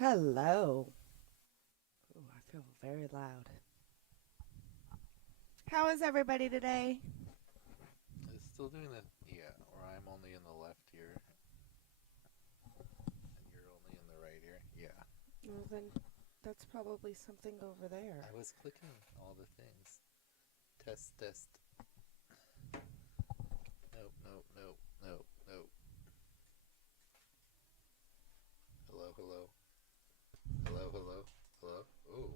Hello. Ooh, I feel very loud. How is everybody today? It's still doing that, yeah, or I'm only in the left ear and you're only in the right ear. Yeah. Well, then that's probably something over there. I was clicking all the things. Test, test. Nope, nope, nope, nope, nope. Hello, hello, hello, hello, hello. Ooh.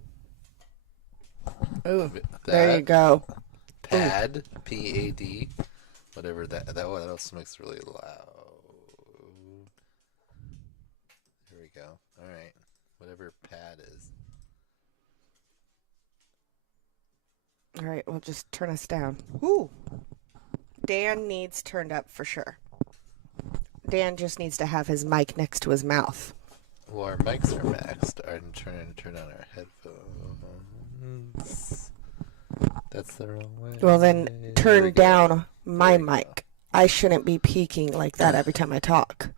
Ooh, there you That go. Ooh. pad, P-A-D, whatever that one also makes really loud. Here we go. All right. Whatever pad is. All right, we'll just turn us down. Ooh. Dan needs turned up for sure. Dan just needs to have his mic next to his mouth. Well, our mics are maxed. I'm trying to turn on our headphones. That's the wrong way. Well, then There we turn go. down There my we go. mic. I shouldn't be peaking like that every time I talk.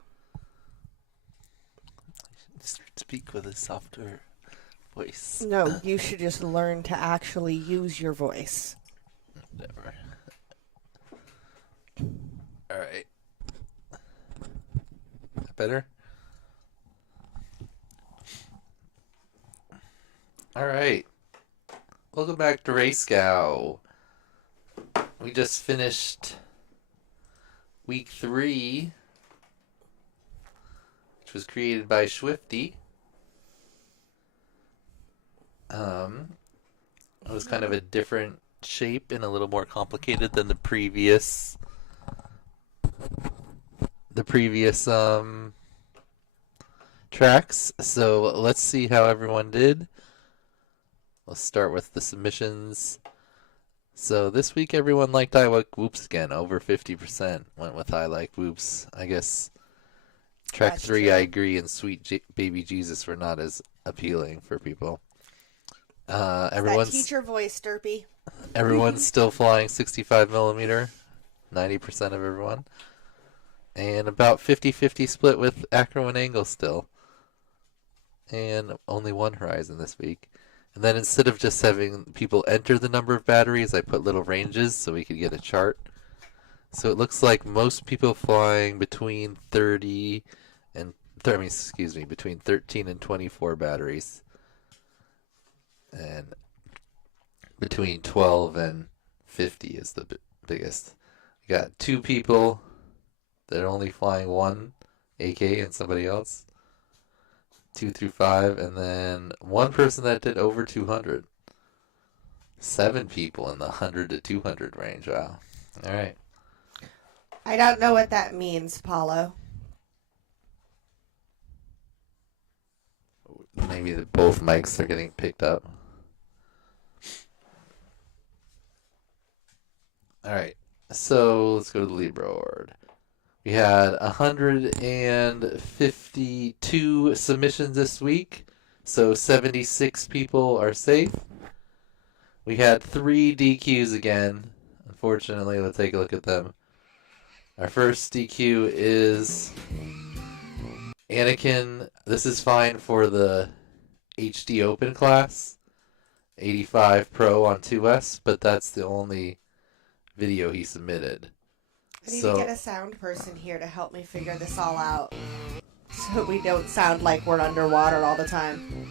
Speak with a softer voice. No, you should just learn to actually use your voice. Whatever. All right. That better? All right. Welcome back to RaceGOW. We just finished week 3, which was created by Swifty. It was kind of a different shape and a little more complicated than the previous tracks. So let's see how everyone did. Let's start with the submissions. So this week everyone liked I Like Whoops again. Over 50% went with I Like Whoops. I guess track That's 3 I true. Agree and Baby Jesus were not as appealing for people. It's that Everyone's teacher voice, Derpy. everyone's still flying 65 millimeter. 90% of everyone. And about 50-50 split with Acro and Angle still. And only one Horizon this week. And then instead of just having people enter the number of batteries, I put little ranges so we could get a chart. So it looks like most people flying between 30 and between 13 and 24 batteries, and between 12 and 50 is the biggest. We got 2 people that are only flying one AK and somebody else, 2 through 5, and then one person that did over 200. 7 people in the 100 to 200 range. Wow. All right. I don't know what that means, Paulo. Maybe both mics are getting picked up. All right. So let's go to the leaderboard. We had 152 submissions this week, so 76 people are safe. We had 3 DQs again. Unfortunately, let's take a look at them. Our first DQ is Anakin. This is fine for the HD Open class, 85 Pro on 2S, but that's the only video he submitted. I need to get So, a sound person here to help me figure this all out so we don't sound like we're underwater all the time.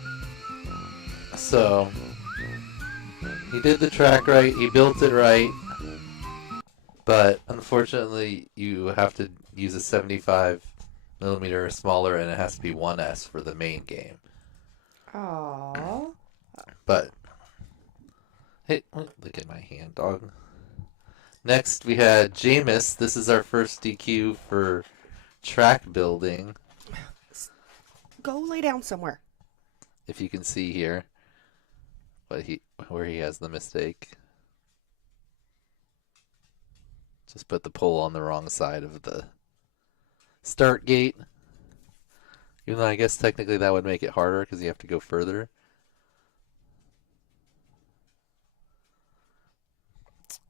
so he did the track right, he built it right, but unfortunately you have to use a 75 millimeter or smaller, and it has to be 1S for the main game. Aww. But hey, look at my hand, dog. Next we had Jameis. This is our first DQ for track building. Go lay down somewhere. If you can see here, but where he has the mistake. Just put the pole on the wrong side of the start gate. Even though I guess technically that would make it harder because you have to go further.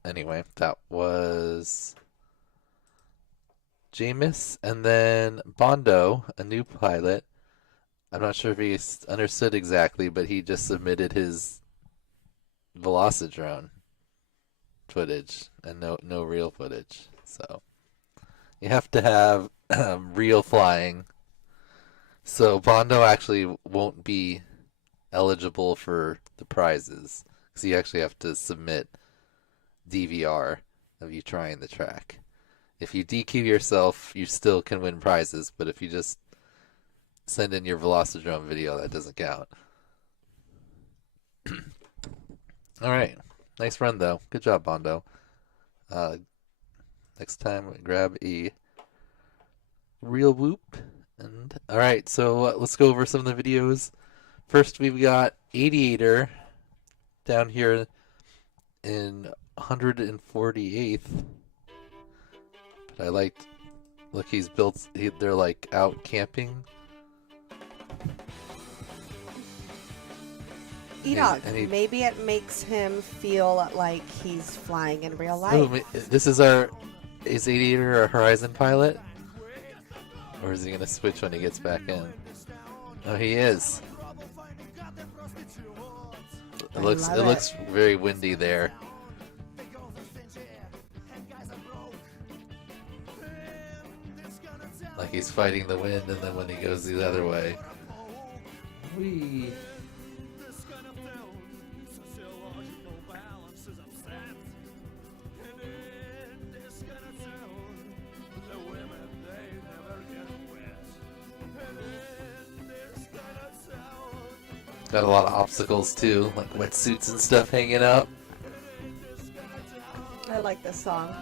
Anyway, that was Jameis. And then Bondo, a new pilot. I'm not sure if he understood exactly, but he just submitted his Velocidrone footage and no real footage. So you have to have real flying. So Bondo actually won't be eligible for the prizes because you actually have to submit DVR of you trying the track. If you DQ yourself, you still can win prizes, but if you just send in your Velocidrome video, that doesn't count. All right. Nice run, though. Good job, Bondo. Next time, grab a real whoop. And all right, so let's go over some of the videos. First, we've got Aviator down here in 148th. But I liked, look, he's built, they're like out camping. E-Dog, maybe it makes him feel like he's flying in real life. Ooh, this is is Aviator a Horizon pilot? Or is he going to switch when he gets back in? Oh, he is. It looks very windy there. Like he's fighting the wind, and then when he goes the other way. Whee! Got a lot of obstacles too, like wetsuits and stuff hanging up. I like this song.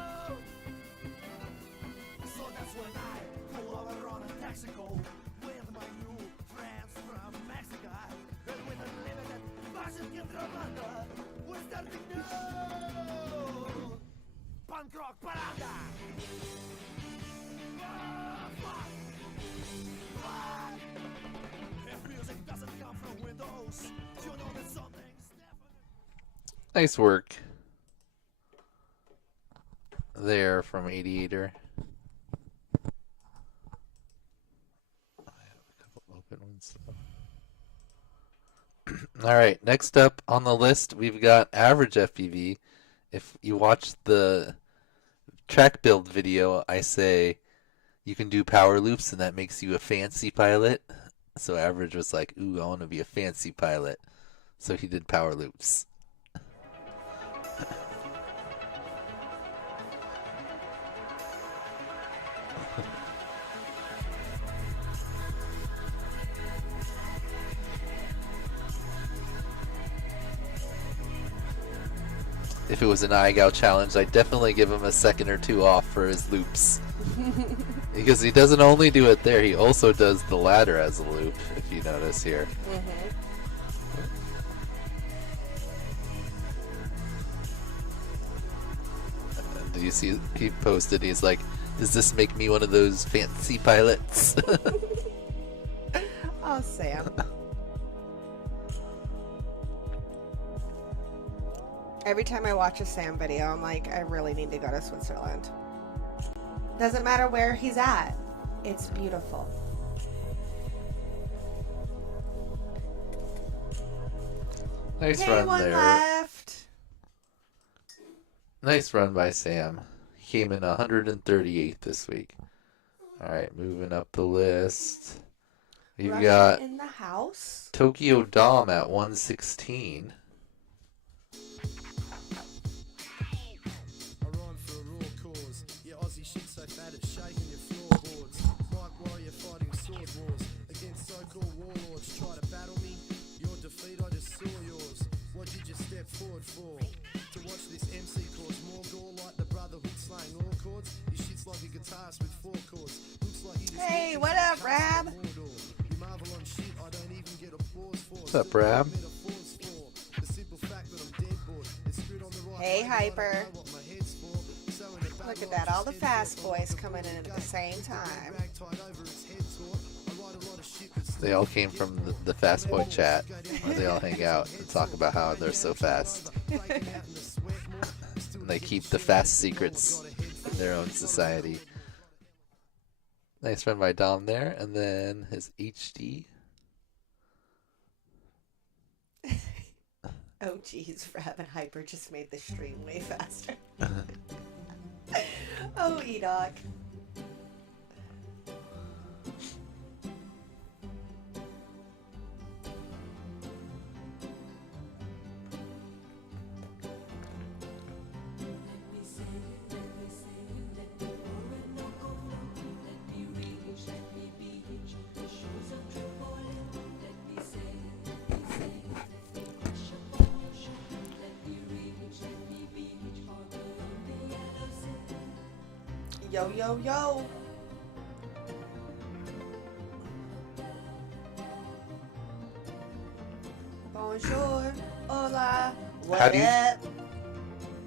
Nice work there from Aviator. I have a couple open ones. All right, next up on the list, we've got average FPV. If you watch the track build video, I say you can do power loops, and that makes you a fancy pilot. So average was like, ooh, I want to be a fancy pilot. So he did power loops. If it was an RaceGOW challenge, I'd definitely give him a second or two off for his loops. Because he doesn't only do it there, he also does the ladder as a loop, if you notice here. Did you see he posted, he's like, does this make me one of those fancy pilots? Oh, Sam. Every time I watch a Sam video, I'm like, I really need to go to Switzerland. Doesn't matter where he's at. It's beautiful. Nice run one there. Left. Nice run by Sam. He came in 138th this week. Alright, moving up the list. We've Russia got in the house. Tokyo Dom at 116. Hey, what up, Rab? What's up, Rab? Hey, Hyper. Look at that, all the fast boys coming in at the same time. They all came from the Fast Boy chat, where they all hang out and talk about how they're so fast. And they keep the fast secrets in their own society. Nice run by Dom there, and then his HD. Oh, geez, Rab and Hyper just made the stream way faster. Oh, E-Doc. Yo, yo, yo. Bonjour. Hola. What How do you- up?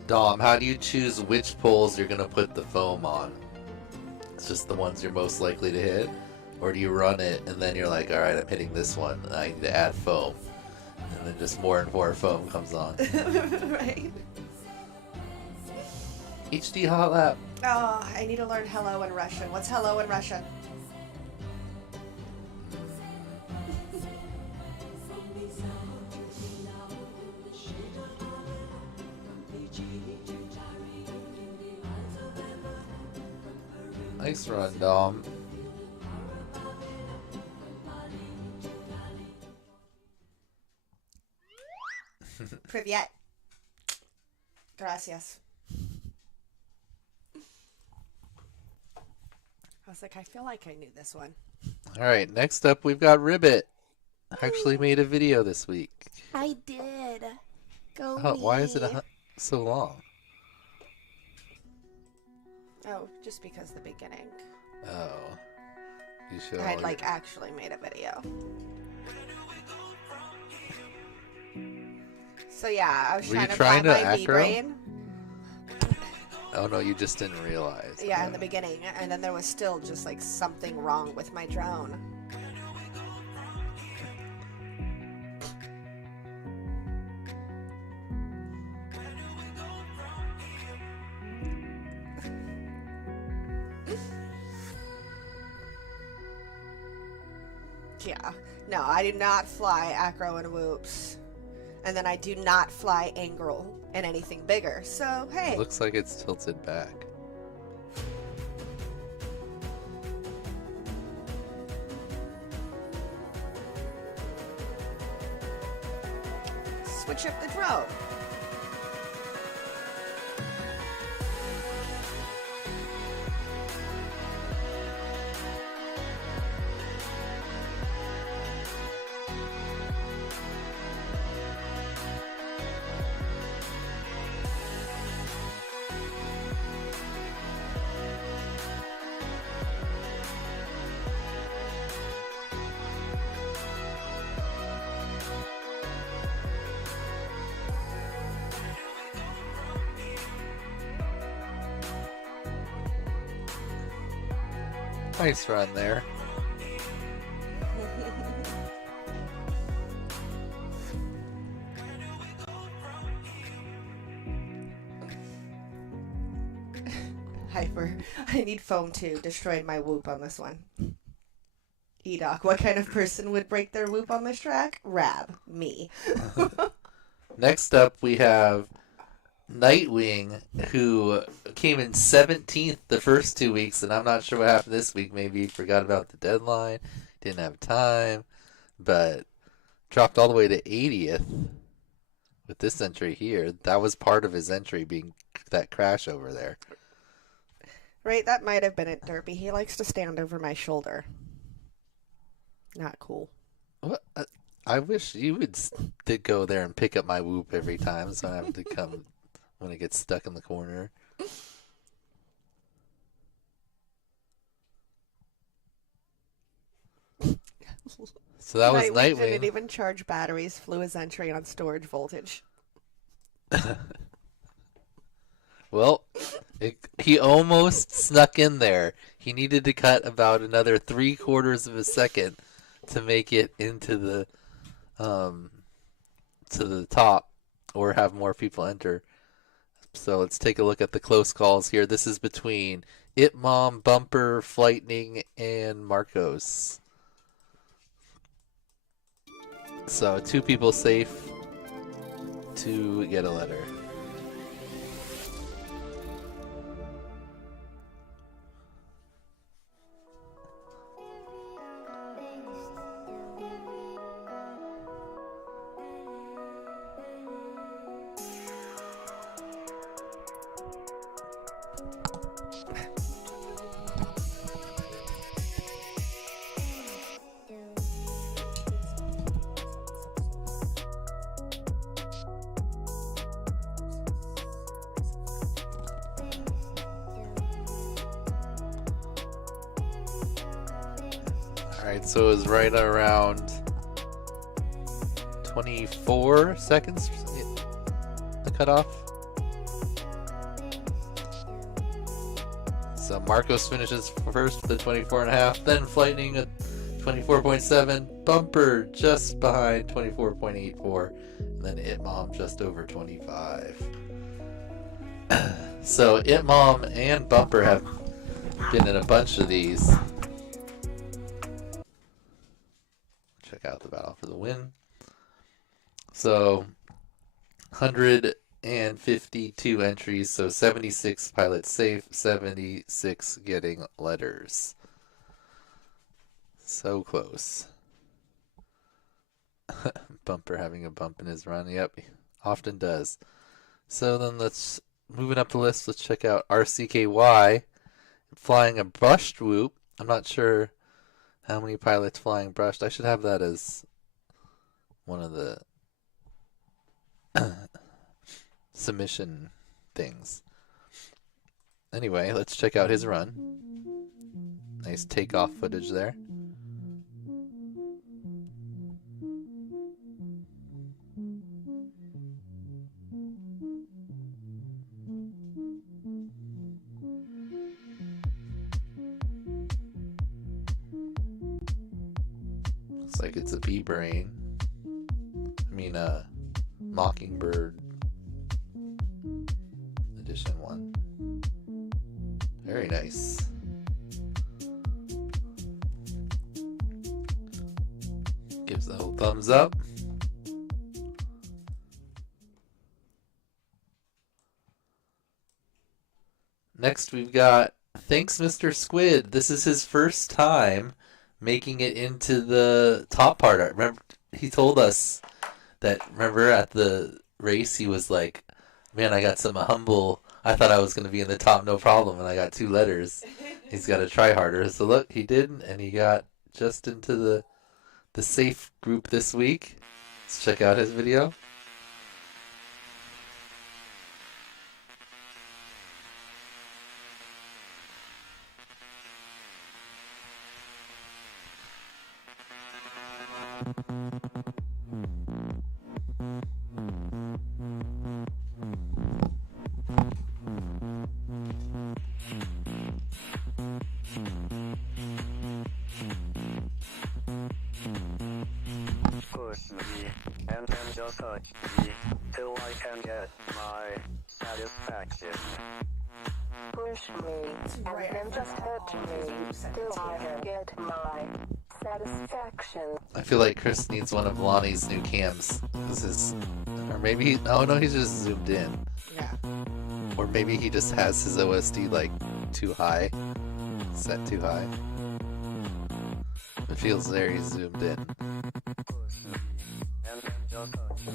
Dom, how do you choose which poles you're going to put the foam on? It's just the ones you're most likely to hit? Or do you run it and then you're like, alright, I'm hitting this one, and I need to add foam. And then just more and more foam comes on. Right. HD Hot Lap. Oh, I need to learn hello in Russian. What's hello in Russian? Nice run, Dom. Privyet. Gracias. I was like, I feel like I knew this one. Alright, next up we've got Ribbit. Actually made a video this week. I did. Go Oh, me. why is it so long? Oh, just because the beginning. Oh. You should I'd like actually made a video. So yeah, I was Were you trying to trying fly to my acro? B-brain. Oh no, you just didn't realize. Yeah, in the beginning, and then there was still just like something wrong with my drone. Yeah, no, I do not fly acro and whoops, and then I do not fly angle and anything bigger. So hey, It looks like it's tilted back. switch up the drone. Nice run there. Hyper. I need foam too. Destroyed my whoop on this one. E-Doc, what kind of person would break their whoop on this track? Rab. Me. Next up, we have Nightwing, who came in 17th the first 2 weeks, and I'm not sure what happened this week. Maybe he forgot about the deadline, didn't have time, but dropped all the way to 80th with this entry here. That was part of his entry, being that crash over there. Right, that might have been it, Derpy. He likes to stand over my shoulder. Not cool. What? I wish you would go there and pick up my whoop every time, so I have to come when it gets stuck in the corner. So that was Nightwing Nightwing. didn't even charge batteries, flew his entry on storage voltage. Well, he almost snuck in there. He needed to cut about another 3/4 of a second to make it into the to the top, or have more people enter. So let's take a look at the close calls here. This is between Itmom, Bumper, Flightning, and Marcos. So 2 people safe. to get a letter. Alright, so it was right around 24 seconds, the cutoff. So Marcos finishes first with a 24.5, then Flightning at 24.7, Bumper just behind 24.84, and then Itmom just over 25. So Itmom and Bumper have been in a bunch of these. Check out the battle for the win. So 152 entries, so 76 pilots safe, 76 getting letters. So close. Bumper having a bump in his run. Yep, often does. So then let's, moving up the list, let's check out RCKY flying a brushed whoop. I'm not sure how many pilots flying brushed. I should have that as one of the submission things. Anyway, let's check out his run. Nice takeoff footage there. Looks like it's a bee brain. I mean, Mockingbird edition 1. Very nice. Gives the whole thumbs up. Next we've got Thanks Mr. Squid. This is his first time making it into the top part. I remember he told us that, remember at the race he was like, man, I got some humble, I thought I was going to be in the top no problem, and I got 2 letters. He's got to try harder. So look, he did, and he got just into the safe group this week. Let's check out his video. Push me, and then just touch me, till I can get my satisfaction. Push me, and then just touch me, till I can get my satisfaction. I feel like Chris needs one of Lonnie's new cams. This is, or maybe he, oh no, he's just zoomed in. Yeah. Or maybe he just has his OSD like too high, set too high. It feels very zoomed in. And then just touch me,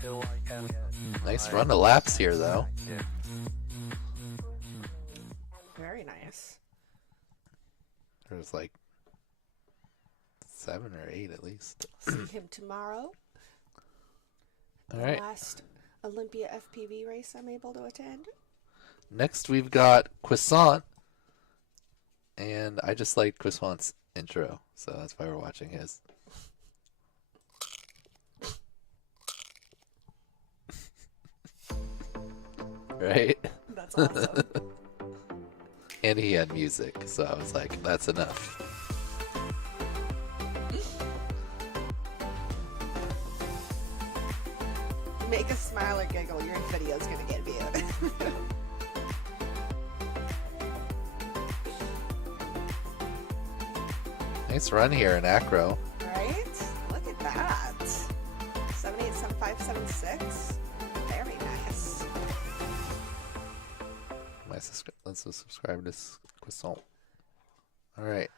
till I can get Nice my run of laps here though. satisfaction. Very nice. There's like 7 or 8 at least. See him tomorrow. All The right. last Olympia FPV race I'm able to attend. Next we've got Quissant. And I just liked Quissant's intro, so that's why we're watching his. Right? That's awesome. And he had music, so I was like, that's enough. Make us smile or giggle. Your video's gonna get viewed. Nice run here in Acro. Right? Look at that. 787576. let's subscribe to Croissant. All right.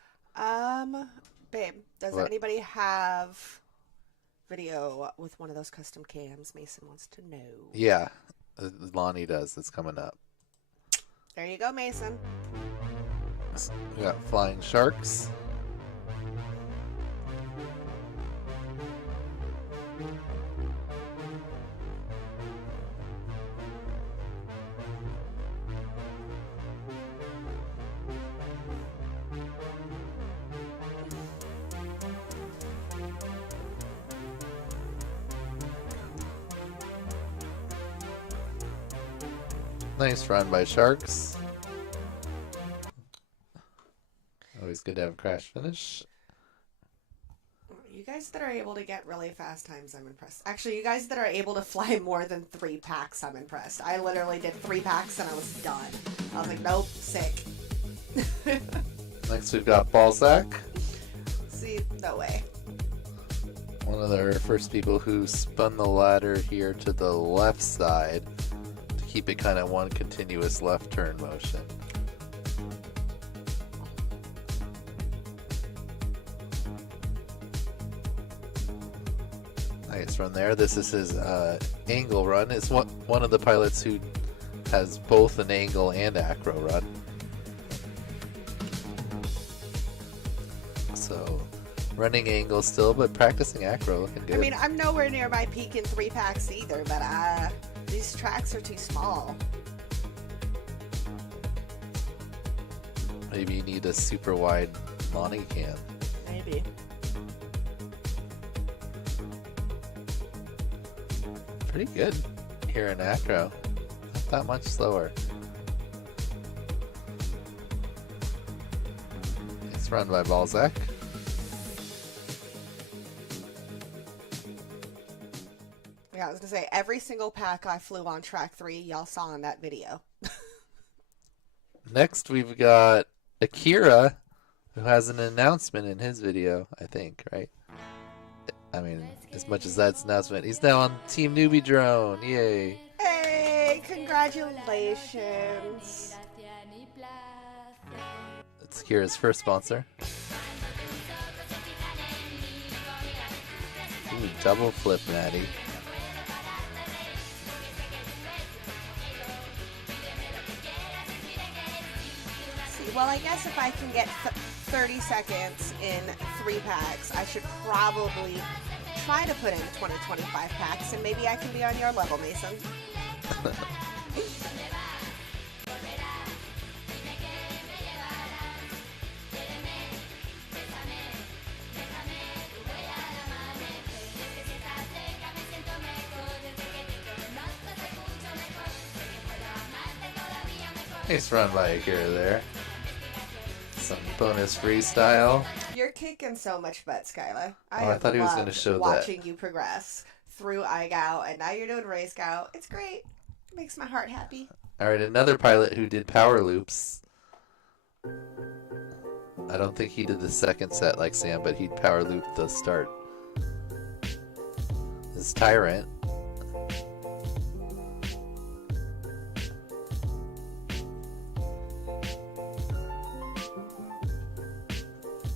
Babe, does What? anybody have video with one of those custom cams? Mason wants to know. Yeah, Lonnie does. It's coming up. There you go, Mason. We got flying sharks. Nice run by sharks. Always good to have a crash finish. You guys that are able to get really fast times, I'm impressed. Actually, you guys that are able to fly more than 3 packs, I'm impressed. I literally did 3 packs and I was done. I was like, nope, sick. Next we've got Balzac. See, no way. One of the first people who spun the ladder here to the left side to keep it kind of one continuous left turn motion. Nice run there. This is his angle run. It's one of the pilots who has both an angle and acro run. So running angle still, but practicing acro, looking good. I mean, I'm nowhere near my peak in 3 packs either, but these tracks are too small. Maybe you need a super wide Lonnie cam. Maybe. Pretty good here in acro. Not that much slower. It's run by Balzac. Yeah, I was gonna say, every single pack I flew on track 3, y'all saw in that video. Next we've got Akira, who has an announcement in his video, I think, right? I mean, as much as that's an announcement, he's now on Team Newbie Drone. Yay! Hey, congratulations. It's Akira's first sponsor. Ooh, double flip, Natty. Well, I guess if I can get 30 seconds in 3 packs, I should probably try to put in 20, 25 packs, and maybe I can be on your level, Mason. Nice run by Akira there. Some bonus freestyle. You're kicking so much butt, Skyla. I thought he was going to show that. Watching you progress through RaceGOW, and now you're doing RaceGOW. It's great. It makes my heart happy. Alright, another pilot who did power loops. I don't think he did the second set like Sam, but he power looped the start. This is Tyrant.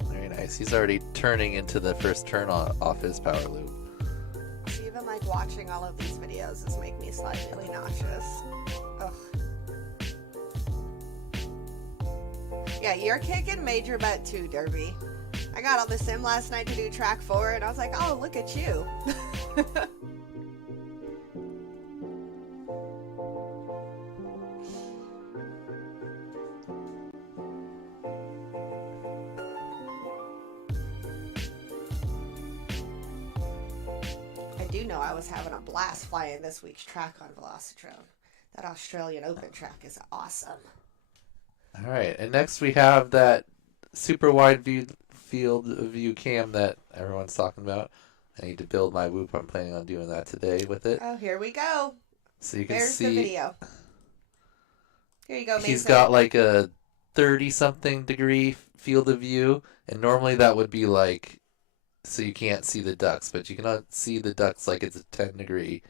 Very nice. He's already turning into the first turn off his power loop. Even like watching all of these videos is making me slightly nauseous. Ugh. Yeah, you're kicking major butt too, Derby. I got on the sim last night to do track 4, and I was like, oh, look at you. I do know I was having a blast flying this week's track on Velocitrone. That Australian Open track is awesome. All right, and next we have that super wide field of view cam that everyone's talking about. I need to build my Whoop. I'm planning on doing that today with it. Oh, here we go. So you can There's see the video. Here you go, Mason. he's got like a 30-something degree field of view, and normally that would be like, so you can't see the ducks, but you cannot see the ducks like it's a 10-degree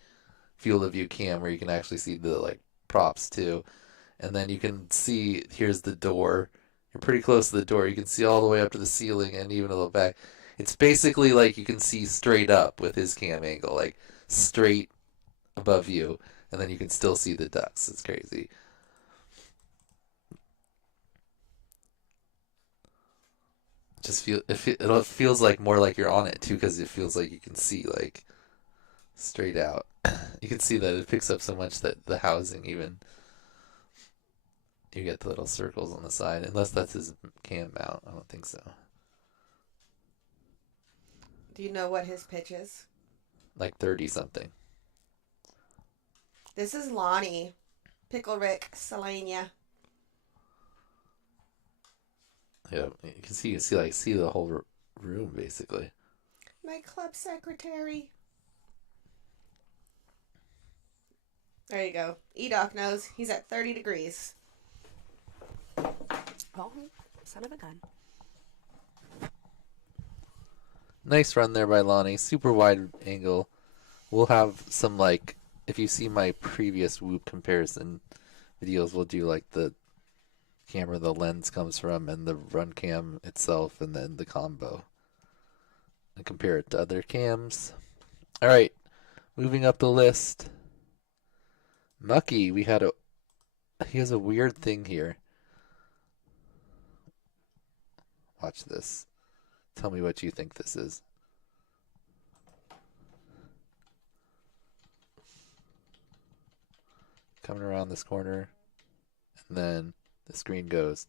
field of view cam where you can actually see the like props too. and then you can see here's the door. You're pretty close to the door. You can see all the way up to the ceiling and even a little back. It's basically like you can see straight up with his cam angle, like straight above you, and then you can still see the ducks. It's crazy. It feels like more like you're on it too, because it feels like you can see like straight out. You can see that it picks up so much that the housing even, you get the little circles on the side, unless that's his cam mount. I don't think so. Do you know what his pitch is? Like 30 something. This is Lonnie. Pickle Rick, Selenia. Yeah, you can see the whole room basically. My club secretary. There you go. E-Doc knows he's at 30 degrees. Oh, son of a gun. Nice run there by Lonnie. Super wide angle. We'll have some, like, if you see my previous Whoop comparison videos, we'll do like the camera the lens comes from and the run cam itself and then the combo. And compare it to other cams. Alright, moving up the list. Mucky, he has a weird thing here. Watch this. Tell me what you think this is. Coming around this corner, and then the screen goes.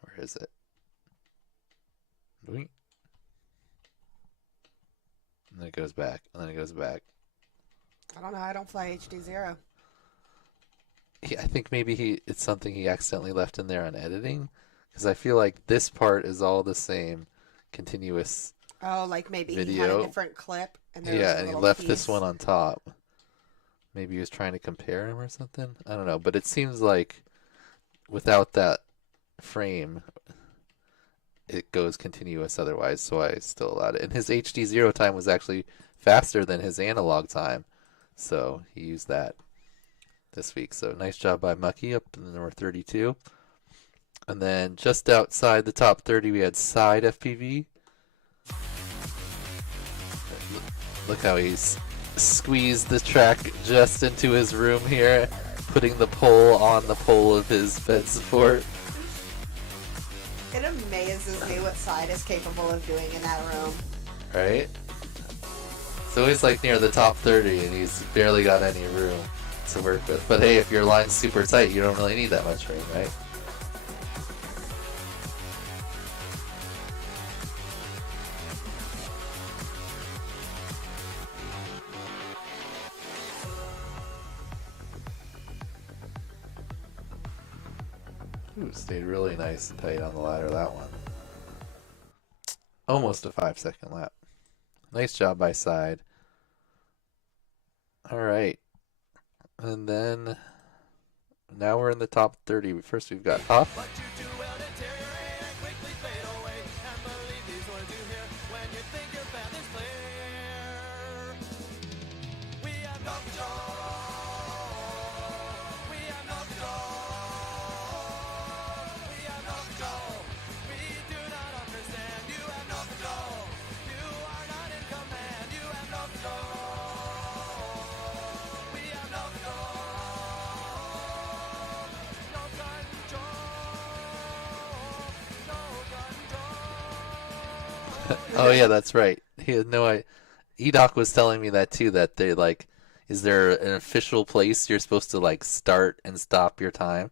Where is it? Boing. And then it goes back, and then it goes back. I don't know. I don't fly HD0. I think maybe it's something he accidentally left in there on editing, because I feel like this part is all the same continuous. Oh, like maybe video. He had a different clip. And there was a And he little left piece. this one on top. Maybe he was trying to compare him or something. I don't know, but it seems like without that frame, it goes continuous otherwise, so I still allowed it. And his HD0 time was actually faster than his analog time, so he used that this week. So nice job by Mucky, up to number 32. And then just outside the top 30, we had Side FPV. Look how he's squeezed the track just into his room here, putting the pole on the pole of his bed support. It amazes me what Side is capable of doing in that room. Right? So he's like near the top 30 and he's barely got any room to work with. But hey, if your line's super tight, you don't really need that much room, right? Ooh, stayed really nice and tight on the ladder, that one. Almost a 5-second lap. Nice job by Side. Alright. And then now we're in the top 30. First we've got Huff. Oh yeah, that's right. He had no. Edoc was telling me that too. That they like, is there an official place you're supposed to like start and stop your time?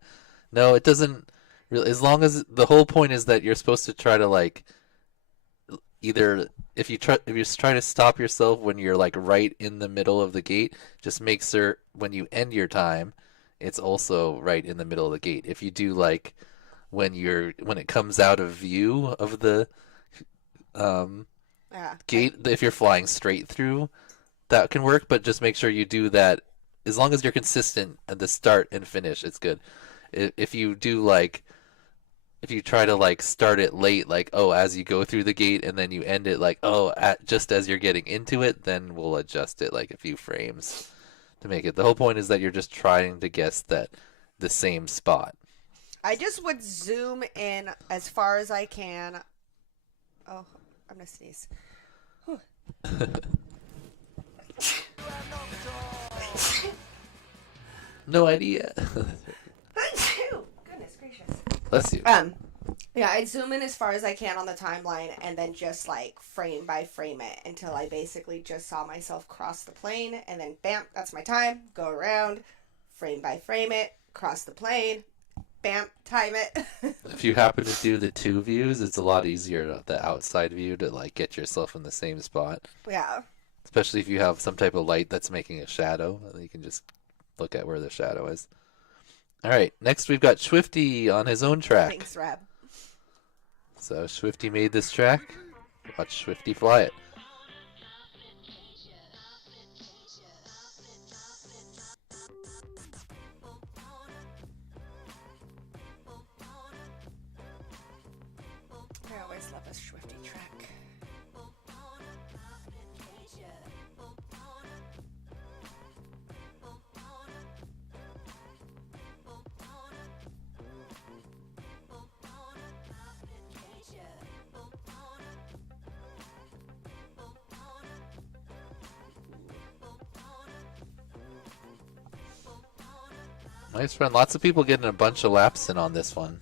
No, it doesn't. Really, as long as the whole point is that you're supposed to try to like, either if you try to stop yourself when you're like right in the middle of the gate, just make sure when you end your time, it's also right in the middle of the gate. If you do like when it comes out of view of the gate, if you're flying straight through, that can work, but just make sure you do that as long as you're consistent at the start and finish. It's good. If you try to like start it late, like as you go through the gate, and then you end it like just as you're getting into it, then we'll adjust it like a few frames to make it. The whole point is that you're just trying to guess that the same spot. I just would zoom in as far as I can. Oh, I'm gonna sneeze. Whew. No idea. Goodness gracious. Bless you. Yeah, I'd zoom in as far as I can on the timeline and then just like frame by frame it until I basically just saw myself cross the plane and then bam, that's my time. Go around, frame by frame it, cross the plane, bam, time it. If you happen to do the two views, it's a lot easier, the outside view, to like get yourself in the same spot. Yeah. Especially if you have some type of light that's making a shadow, and you can just look at where the shadow is. All right, next we've got Swifty on his own track. Thanks, Rab. So Swifty made this track. Watch Swifty fly it. I always love a Swifty track. Nice run. Lots of people getting a bunch of laps in on this one.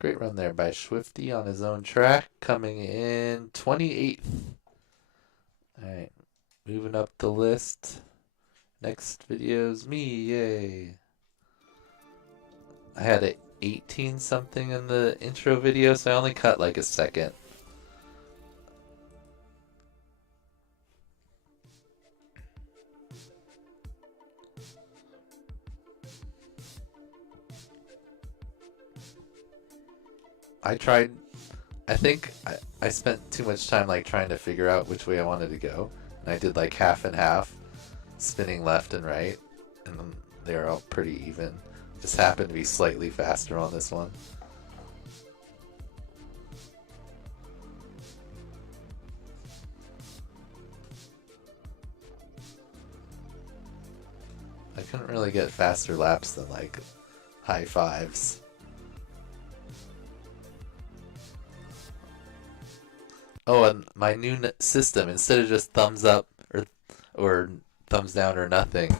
Great run there by Swifty on his own track, coming in 28th. Alright, moving up the list. Next video's me, yay. I had a 18 something in the intro video, so I only cut like a second. I think I spent too much time like trying to figure out which way I wanted to go, and I did like half and half, spinning left and right, and they're all pretty even. Just happened to be slightly faster on this one. I couldn't really get faster laps than like high fives. Oh, and my new system, instead of just thumbs up or thumbs down or nothing,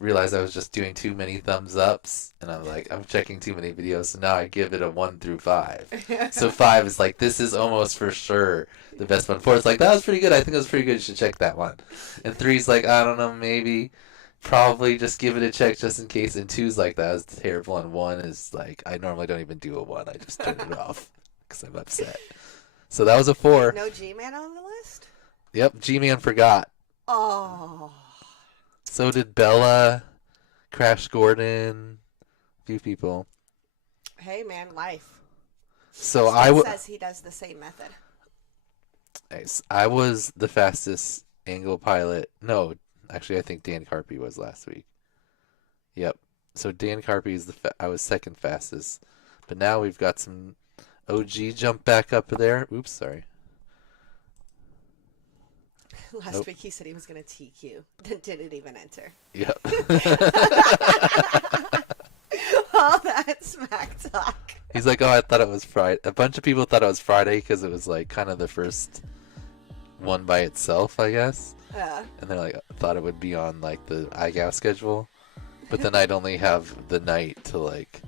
realized I was just doing too many thumbs ups, and I'm like, I'm checking too many videos, so now I give it a 1 through 5. So 5 is like, this is almost for sure the best one. 4 is like, that was pretty good, I think it was pretty good, you should check that one. And 3 is like, I don't know, maybe, probably just give it a check just in case. And 2 is like, that was terrible, and 1 is like, I normally don't even do a 1, I just turn it off because I'm upset. So that was a 4. No G-Man on the list? Yep, G-Man forgot. Oh. So did Bella, Crash Gordon, a few people. Hey, man, life. So says he does the same method. Nice. I was the fastest angle pilot. No, actually, I think Dan Carpy was last week. Yep. So Dan Carpy is I was second fastest. But now we've got some OG jump back up there. Oops, sorry. Last week he said he was going to TQ. Then didn't even enter. Yep. All that smack talk. He's like, oh, I thought it was Friday. A bunch of people thought it was Friday because it was like kind of the first one by itself, I guess. Yeah. And they're like, thought it would be on like the iGow schedule. But then I'd only have the night to like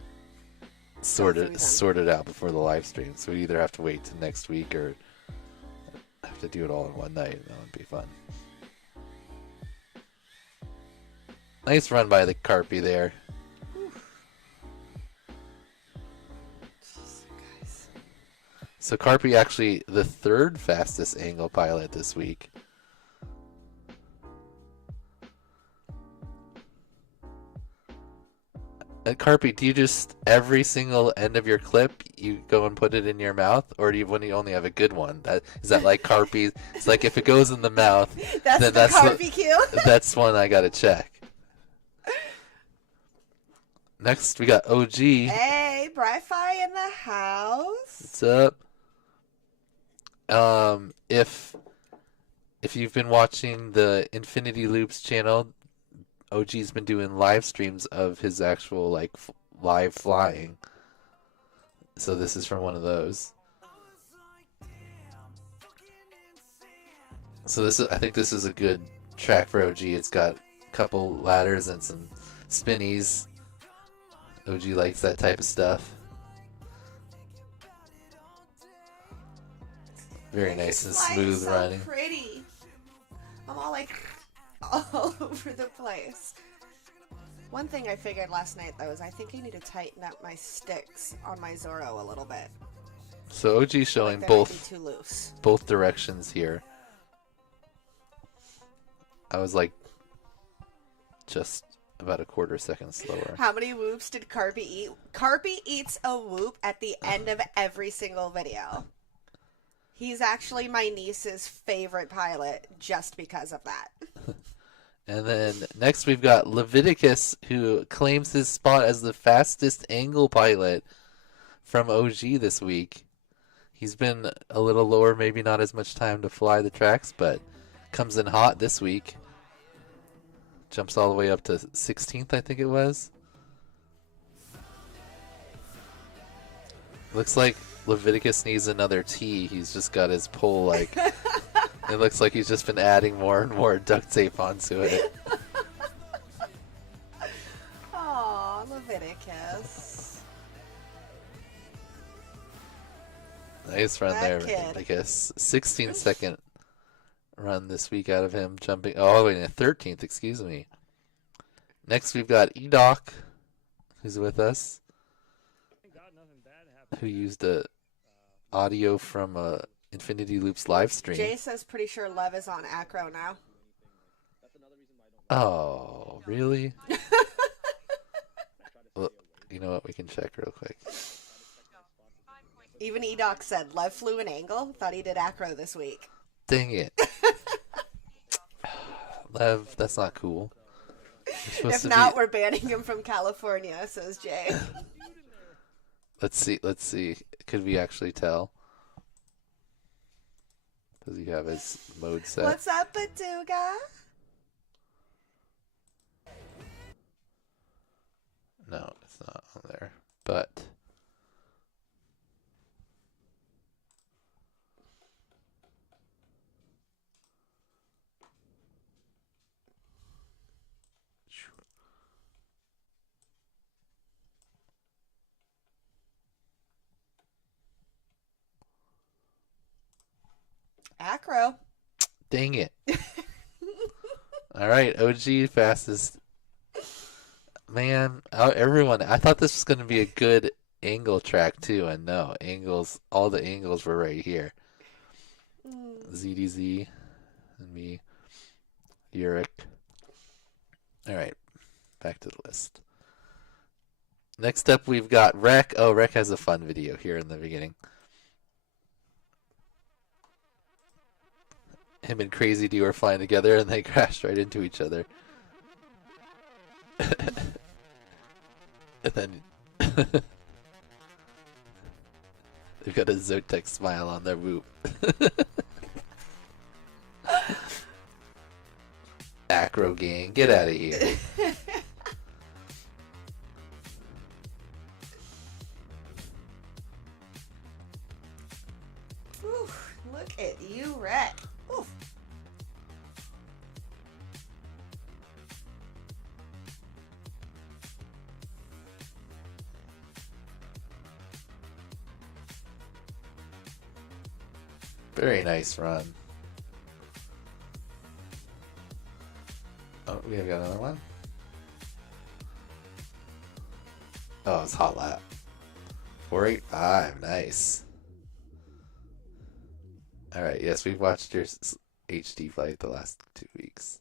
sort it out before the live stream. So we either have to wait till next week or have to do it all in one night, and that would be fun. Nice run by the Carpy there. Guys. So Carpy actually the third fastest angle pilot this week. And Carpy, do you just every single end of your clip you go and put it in your mouth, or do you when you only have a good one? Is that like Carpy? It's like if it goes in the mouth, that's then the Carpy cue. That's one I gotta check. Next we got OG. Hey, Bri-Fi in the house. What's up? If you've been watching the Infinity Loops channel, OG's been doing live streams of his actual like live flying. So this is from one of those. So I think this is a good track for OG. It's got a couple ladders and some spinnies. OG likes that type of stuff. Very nice and smooth so running. Pretty. I'm all like all over the place. One thing I figured last night though is I think I need to tighten up my sticks on my Zorro a little bit. So OG showing Like they might be both too loose. both directions here. I was like just about a quarter second slower. How many whoops did Carpy eat? Carpy eats a whoop at the end of every single video. He's actually my niece's favorite pilot just because of that. And then next we've got Leviticus, who claims his spot as the fastest angle pilot from OG this week. He's been a little lower, maybe not as much time to fly the tracks, but comes in hot this week. Jumps all the way up to 16th, I think it was. Looks like Leviticus needs another T. He's just got his pole like... It looks like he's just been adding more and more duct tape onto it. Aw, Leviticus. Nice run That there, kid. Leviticus. 16-second run this week out of him, jumping all the way to 13th, excuse me. Next we've got Edoc, who's with us, who used the audio from Infinity Loop's live stream. Jay says pretty sure Lev is on Acro now. Oh, really? Well, you know what? We can check real quick. Even Edoc said Lev flew an angle. Thought he did Acro this week. Dang it. Lev, that's not cool. You're If supposed to not, be... we're banning him from California, says Jay. Let's see. Could we actually tell? Does he have his mode set? What's up, Baduga? No, it's not on there. But Acro. dang it. All right, OG fastest. Man, everyone, I thought this was going to be a good angle track too, and no, all the angles were right here. ZDZ and me, Uric. All right, back to the list. Next up, we've got Rec. Oh, Rec has a fun video here in the beginning. Him and Crazy D were flying together, and they crashed right into each other. And then they've got a Zotex smile on their whoop. Acro gang, get out of here. Ooh, look at you, Rec. Ooh. Very nice run. Oh, we have got another one. Oh, it's hot lap. 485, nice. All right, yes, we've watched your HD flight the last 2 weeks.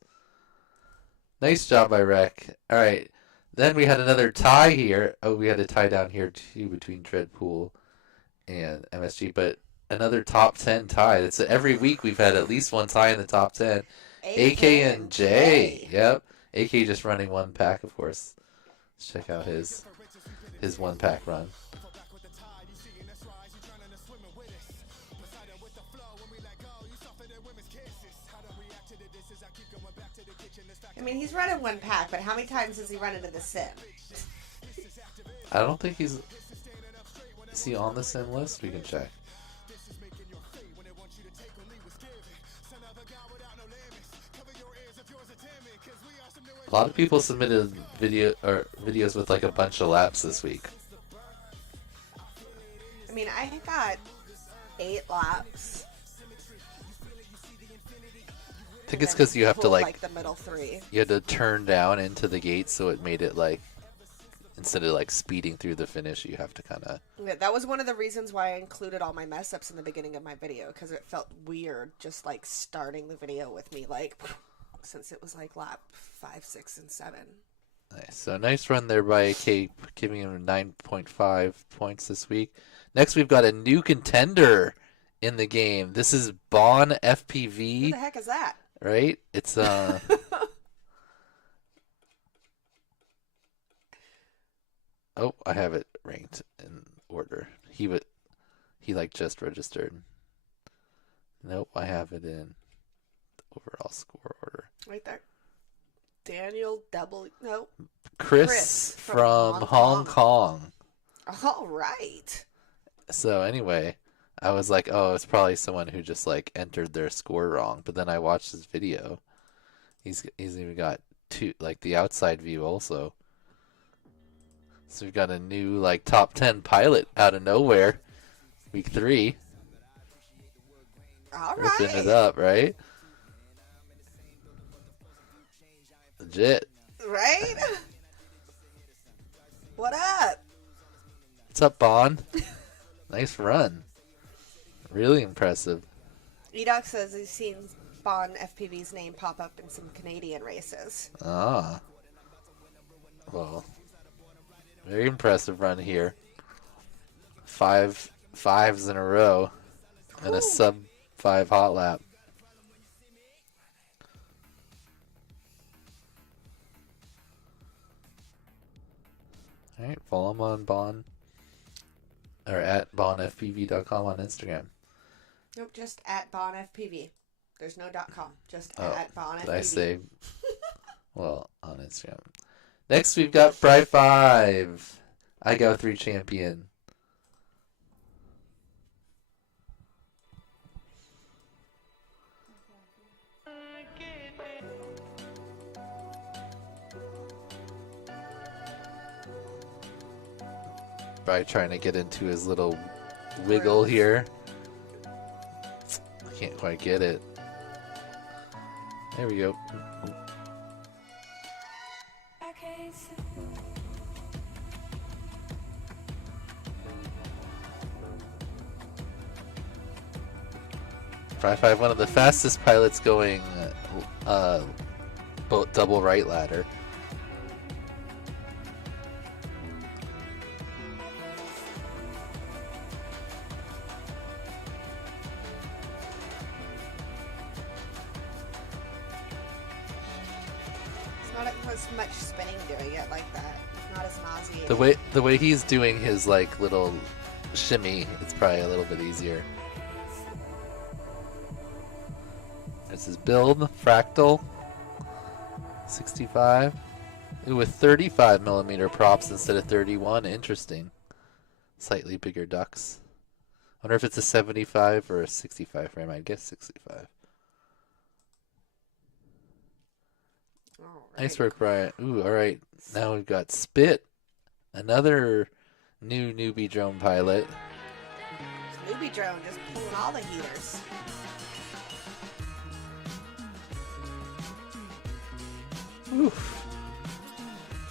Nice job by Rec. All right, then we had another tie here. Oh, we had a tie down here too between Dreadpool and MSG, but another top 10 tie. That's every week we've had at least one tie in the top 10. AK and J. Yep. AK just running one pack, of course. Let's check out his one pack run. I mean, he's running one pack, but how many times has he run into the sim? I don't think he's... Is he on the sim list? We can check. A lot of people submitted videos with like a bunch of laps this week. I mean, I got 8 laps. I think it's because you have to like the middle 3. you had to turn down into the gate, so it made it like, instead of like speeding through the finish, you have to kind of... Yeah, that was one of the reasons why I included all my mess ups in the beginning of my video, because it felt weird just like starting the video with me like, since it was like lap 5, 6, and 7. Nice. So nice run there by Cape, giving him 9.5 points this week. Next, we've got a new contender in the game. This is Bon FPV. Who the heck is that? Right? It's Oh, I have it ranked in order. He like just registered. Nope, I have it in the overall score order. Right there. Daniel Nope. Chris from Hong Kong. All right. So anyway, I was like, oh, it's probably someone who just like entered their score wrong. But then I watched his video. He's even got the outside view also. So we've got a new like top 10 pilot out of nowhere. Week 3. All Ripping right. it up, right? Legit. Right? What up? What's up, Bon? Nice run. Really impressive. Edoc says he's seen Bon FPV's name pop up in some Canadian races. Ah. Well, very impressive run here. 5 fives in a row. And a sub 5 hot lap. Alright, follow him on Bon. Or at bonfpv.com on Instagram. Nope, just at Bon FPV. There's no .com. Just Oh, at Bon FPV. did I say? Well, on Instagram. Next, we've got Bri 5. RaceGOW 3 champion. Bri trying to get into his little wiggle here. I can't quite get it. There we go. Bri 5, one of the fastest pilots going double right ladder. It's not as much spinning doing it like that. Not as nauseating. The way he's doing his like little shimmy, it's probably a little bit easier. There's his build, fractal, 65. Ooh, with 35 millimeter props instead of 31. Interesting. Slightly bigger ducks. Wonder if it's a 75 or a 65 frame. I'd guess 65. Alright. Nice work, Brian. Ooh, all right. Now we've got Spit, another new newbie drone pilot. Newbie drone just pulling all the heaters. Oof.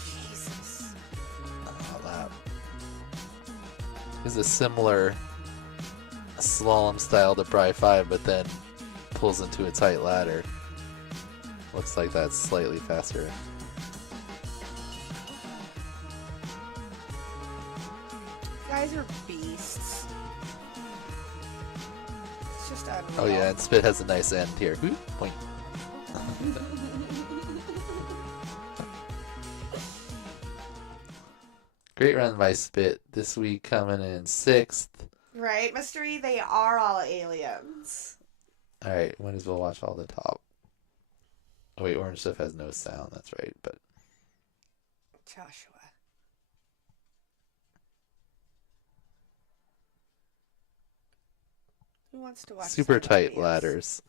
Jesus. Hot lap. Is a similar slalom style to Bri 5, but then pulls into a tight ladder. Looks like that's slightly faster. You guys are beasts. It's just unreal. Oh yeah, and Spit has a nice end here. Ooh, point. Great run by Spit this week, coming in 6th. Right, Mystery, they are all aliens. Alright, might as well watch all the top Oh wait, orange stuff has no sound. That's right, but Joshua. Who wants to watch super Sound tight Obvious? ladders.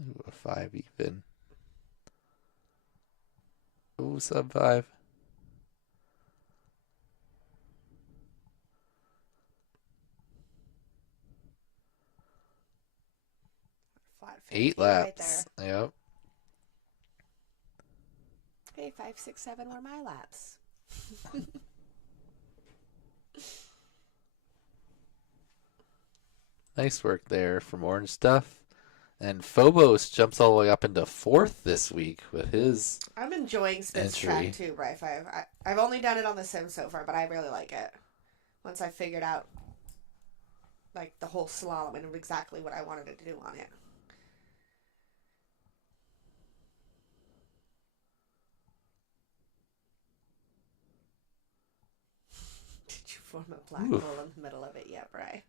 Ooh, a 5 even. Ooh, sub 5. Flat 8 50 right laps. there. Yep. Okay, 5, 6, 7 were my laps. Nice work there from Orange Stuff. And Phobos jumps all the way up into 4th this week with his I'm enjoying Spit's entry. track too, Bri 5. I've only done it on the sim so far, but I really like it. Once I figured out like the whole slalom and exactly what I wanted to do on it. Did you form a black Ooh. hole in the middle of it yet, Bri?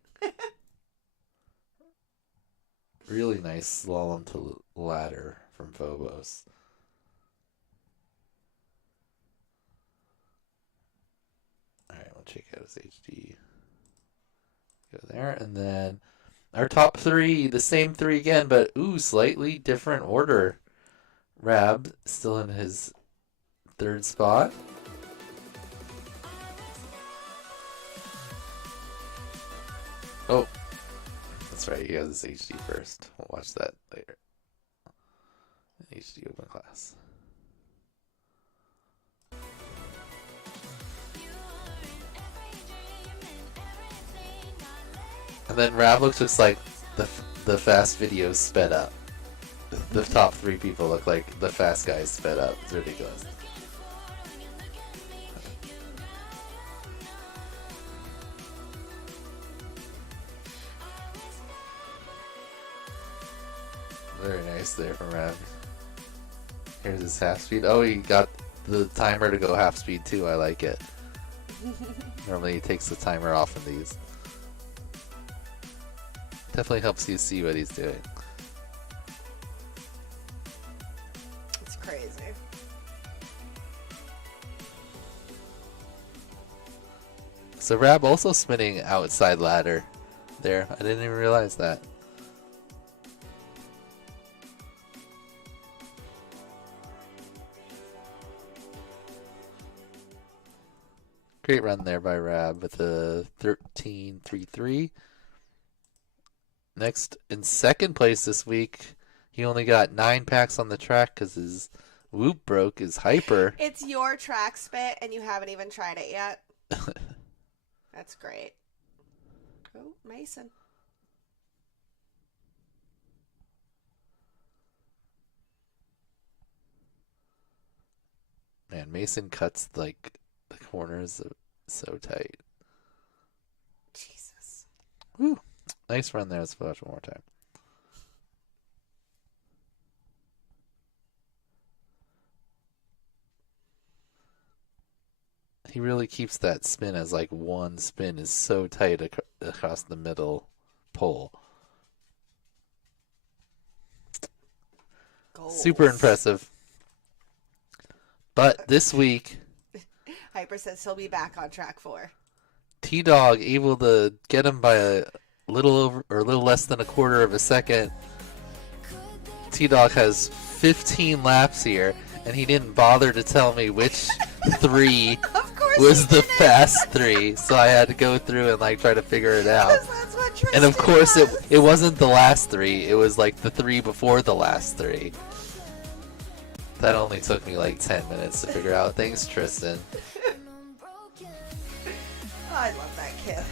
Really nice slalom to ladder from Phobos. Alright, we'll check out his HD. Go there, and then our top 3, the same 3 again, but ooh, slightly different order. Rab still in his 3rd spot. Oh, that's right, he has his HD first. We'll watch that later. HD open class. And then Rab looks just like the fast videos sped up. The top 3 people look like the fast guys sped up. It's ridiculous. Very nice there from Rab. Here's his half speed. Oh, he got the timer to go half speed too. I like it. Normally he takes the timer off in these. Definitely helps you see what he's doing. It's crazy. So Rab also spinning outside ladder there. I didn't even realize that. Great run there by Rab with a 13.33. Next, in 2nd place this week, he only got 9 packs on the track because his whoop broke, his hyper. It's your track, Spit, and you haven't even tried it yet. That's great. Oh, Mason. Man, Mason cuts like the corners so tight. Jesus. Woo. Nice run there. Let's watch one more time. He really keeps that spin as like one spin is so tight across the middle pole. Goals. Super impressive. But this week, Hyper says he'll be back on track 4. T-Dog able to get him by a little over or a little less than a quarter of a second. T-Dog has 15 laps here, and he didn't bother to tell me which 3 Of course was he the didn't. fast 3, so I had to go through and like try to figure it out. Because that's what And of Tristan course, does. it wasn't the last 3. It was like the 3 before the last 3. That only took me like 10 minutes to figure out. Thanks, Tristan. I love that kid.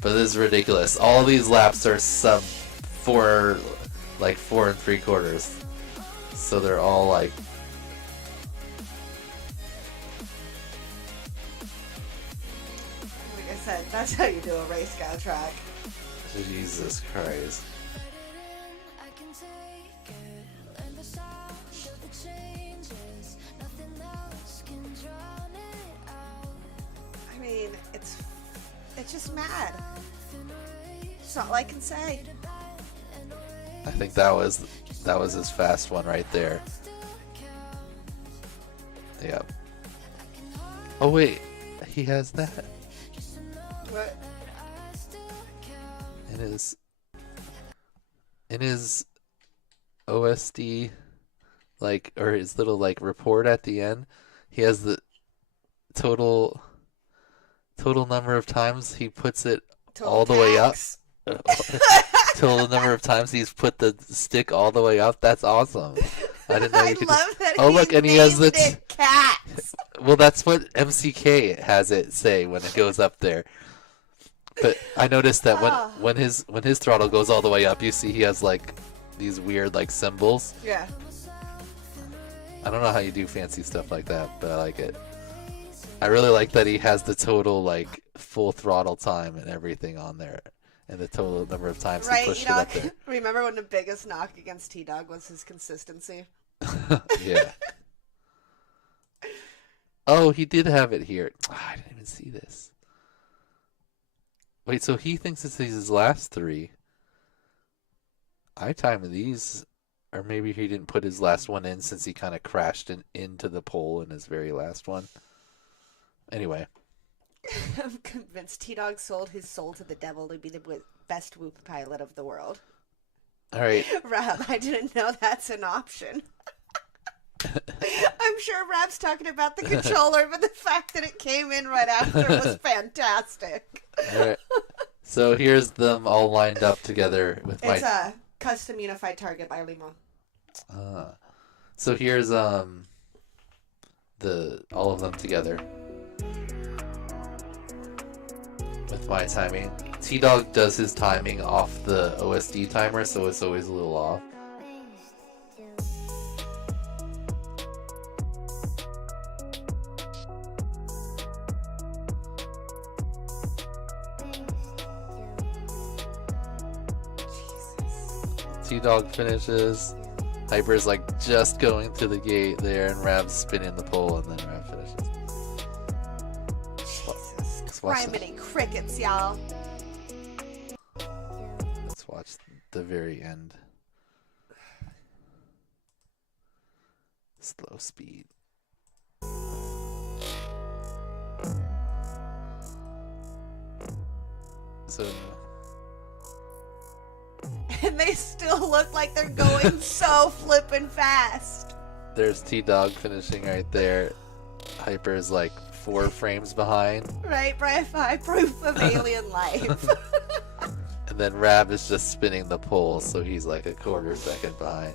But this is ridiculous. All these laps are sub 4, like 4 3/4. So they're all like. Like I said, that's how you do a RaceGOW track. Jesus Christ. I can take it. And the It's just mad. That's all I can say. I think that was his fast one right there. Yep. Oh wait, he has that What? in his OSD, like, or his little like report at the end. He has the total number of times he puts it Total all the way up. tax. Total number of times he's put the stick all the way up. That's awesome. I didn't know I you could. love that. Oh, look, and he has named the it cats. Well, that's what MCK has it say when it goes up there. But I noticed that when his throttle goes all the way up, you see he has like these weird like symbols. Yeah. I don't know how you do fancy stuff like that, but I like it. I really like that he has the total like full throttle time and everything on there, and the total number of times he pushed it up there. Remember when the biggest knock against T-Dog was his consistency? Yeah. Oh, he did have it here. I didn't even see this. Wait, so he thinks it's his last 3. I timed these, or maybe he didn't put his last one in since he kind of crashed into the pole in his very last one. Anyway. I'm convinced T-Dog sold his soul to the devil to be the best whoop pilot of the world. All right. Rab, I didn't know that's an option. I'm sure Rab's talking about the controller, but the fact that it came in right after was fantastic. All right. So here's them all lined up together with It's a custom unified target by Limo. So here's all of them together with my timing. T-Dog does his timing off the OSD timer, so it's always a little off. T-Dog finishes. Hyper's like just going through the gate there, and Rab's spinning the pole, and then Rab finishes. Jesus, criminy crickets, y'all. Let's watch the very end. Slow speed. So. And they still look like they're going so flippin' fast. There's T-Dog finishing right there. Hyper's like 4 frames behind. Right, by proof of alien life. And then Rab is just spinning the pole, so he's like a quarter second behind.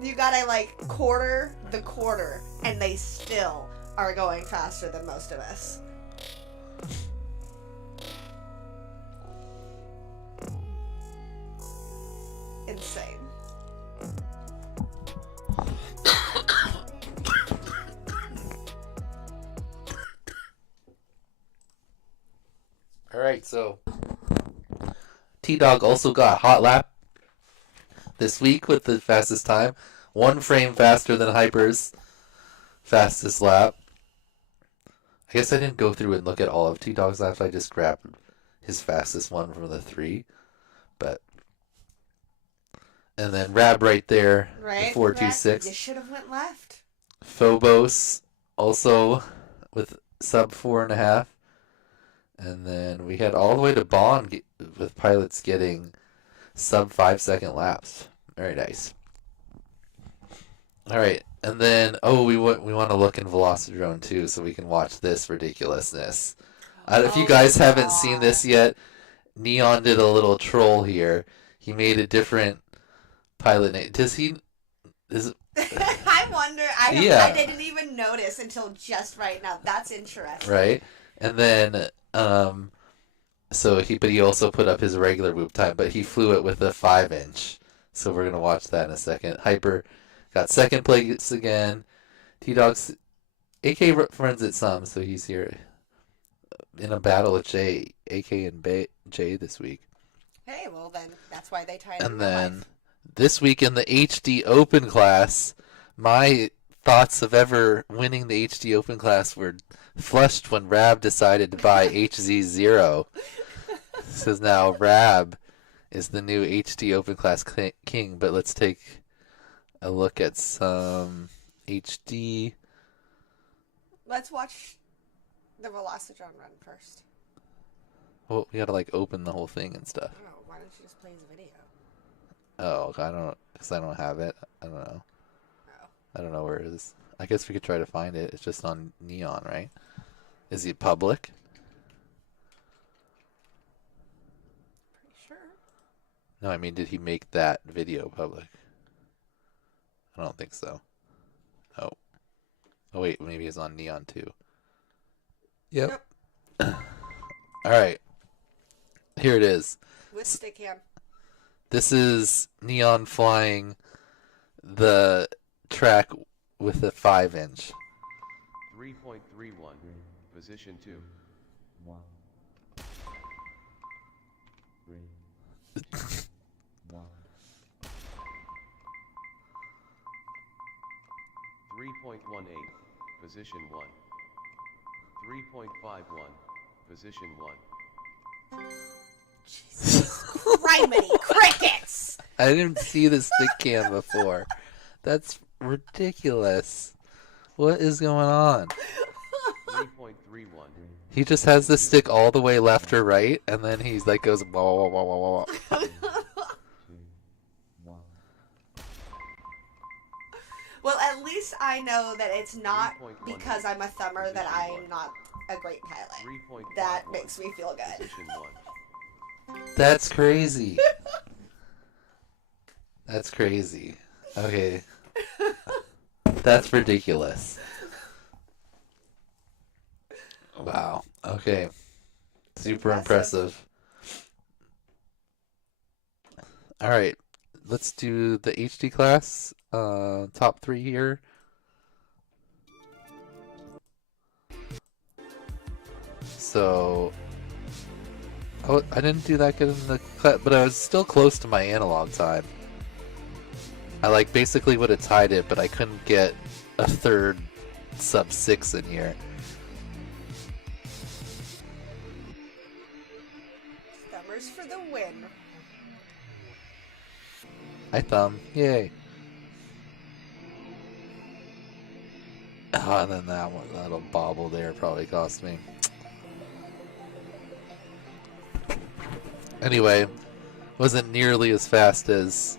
You gotta like quarter the quarter, and they still are going faster than most of us. Insane. Alright, so T-Dog also got hot lap this week with the fastest time. 1 frame faster than Hyper's fastest lap. I guess I didn't go through and look at all of T-Dog's laps. I just grabbed his fastest one from the 3. But and then Rab right there, Right? 4.26. You should have went left. Phobos also with sub 4.5. And then we had all the way to Bond with pilots getting sub 5-second laps. Very nice. All right, and then we want to look in Velocidrone too, so we can watch this ridiculousness. If you guys haven't seen this yet, Neon did a little troll here. He made a different pilot name. Does he? I wonder. I didn't even notice until just right now. That's interesting. Right, and then but he also put up his regular whoop time, but he flew it with a 5-inch. So we're gonna watch that in a second. Hyper got second place again. T-Dog's AK runs it some, so he's here in a battle with Jay, AK and Jay this week. Hey, well then that's why they tied. And then this week in the HD Open class, my thoughts of ever winning the HD Open class were flushed when Rab decided to buy HZ0. Says now Rab is the new HD Open class king, but let's take a look at some HD. Let's watch the Velocitron run first. Well, we gotta like open the whole thing and stuff. Oh, why don't you just play his video? Oh, because I don't have it. I don't know. Oh. I don't know where it is. I guess we could try to find it. It's just on Neon, right? Is it public? Pretty sure. No, I mean, did he make that video public? I don't think so. Oh. Oh, wait, maybe it's on Neon too. Yep. All right. Here it is. With stick cam. This is Neon flying the track with a 5-inch. 3.31. Position 2. 1, 3, 1. 3.18. Position 1. 3.51. Position 1. Criminy crickets! I didn't see the stick cam before. That's ridiculous. What is going on? 3.31. He just has the stick all the way left or right, and then he's like goes wah wah wah wah wah wah. 2, 1. Well, at least I know that it's not because I'm a thumber that I'm not a great pilot. 3.51. That makes me feel good. Position 1. That's crazy. That's crazy. Okay. That's ridiculous. Wow. Okay. Super impressive. All right. Let's do the HD class. Top 3 here. So, oh, I didn't do that good in the class, but I was still close to my analog time. I like basically would have tied it, but I couldn't get a third sub 6 in here. Thumbers for the win. I thumb. Yay. Oh, and then that one, that little bobble there probably cost me. Anyway, wasn't nearly as fast as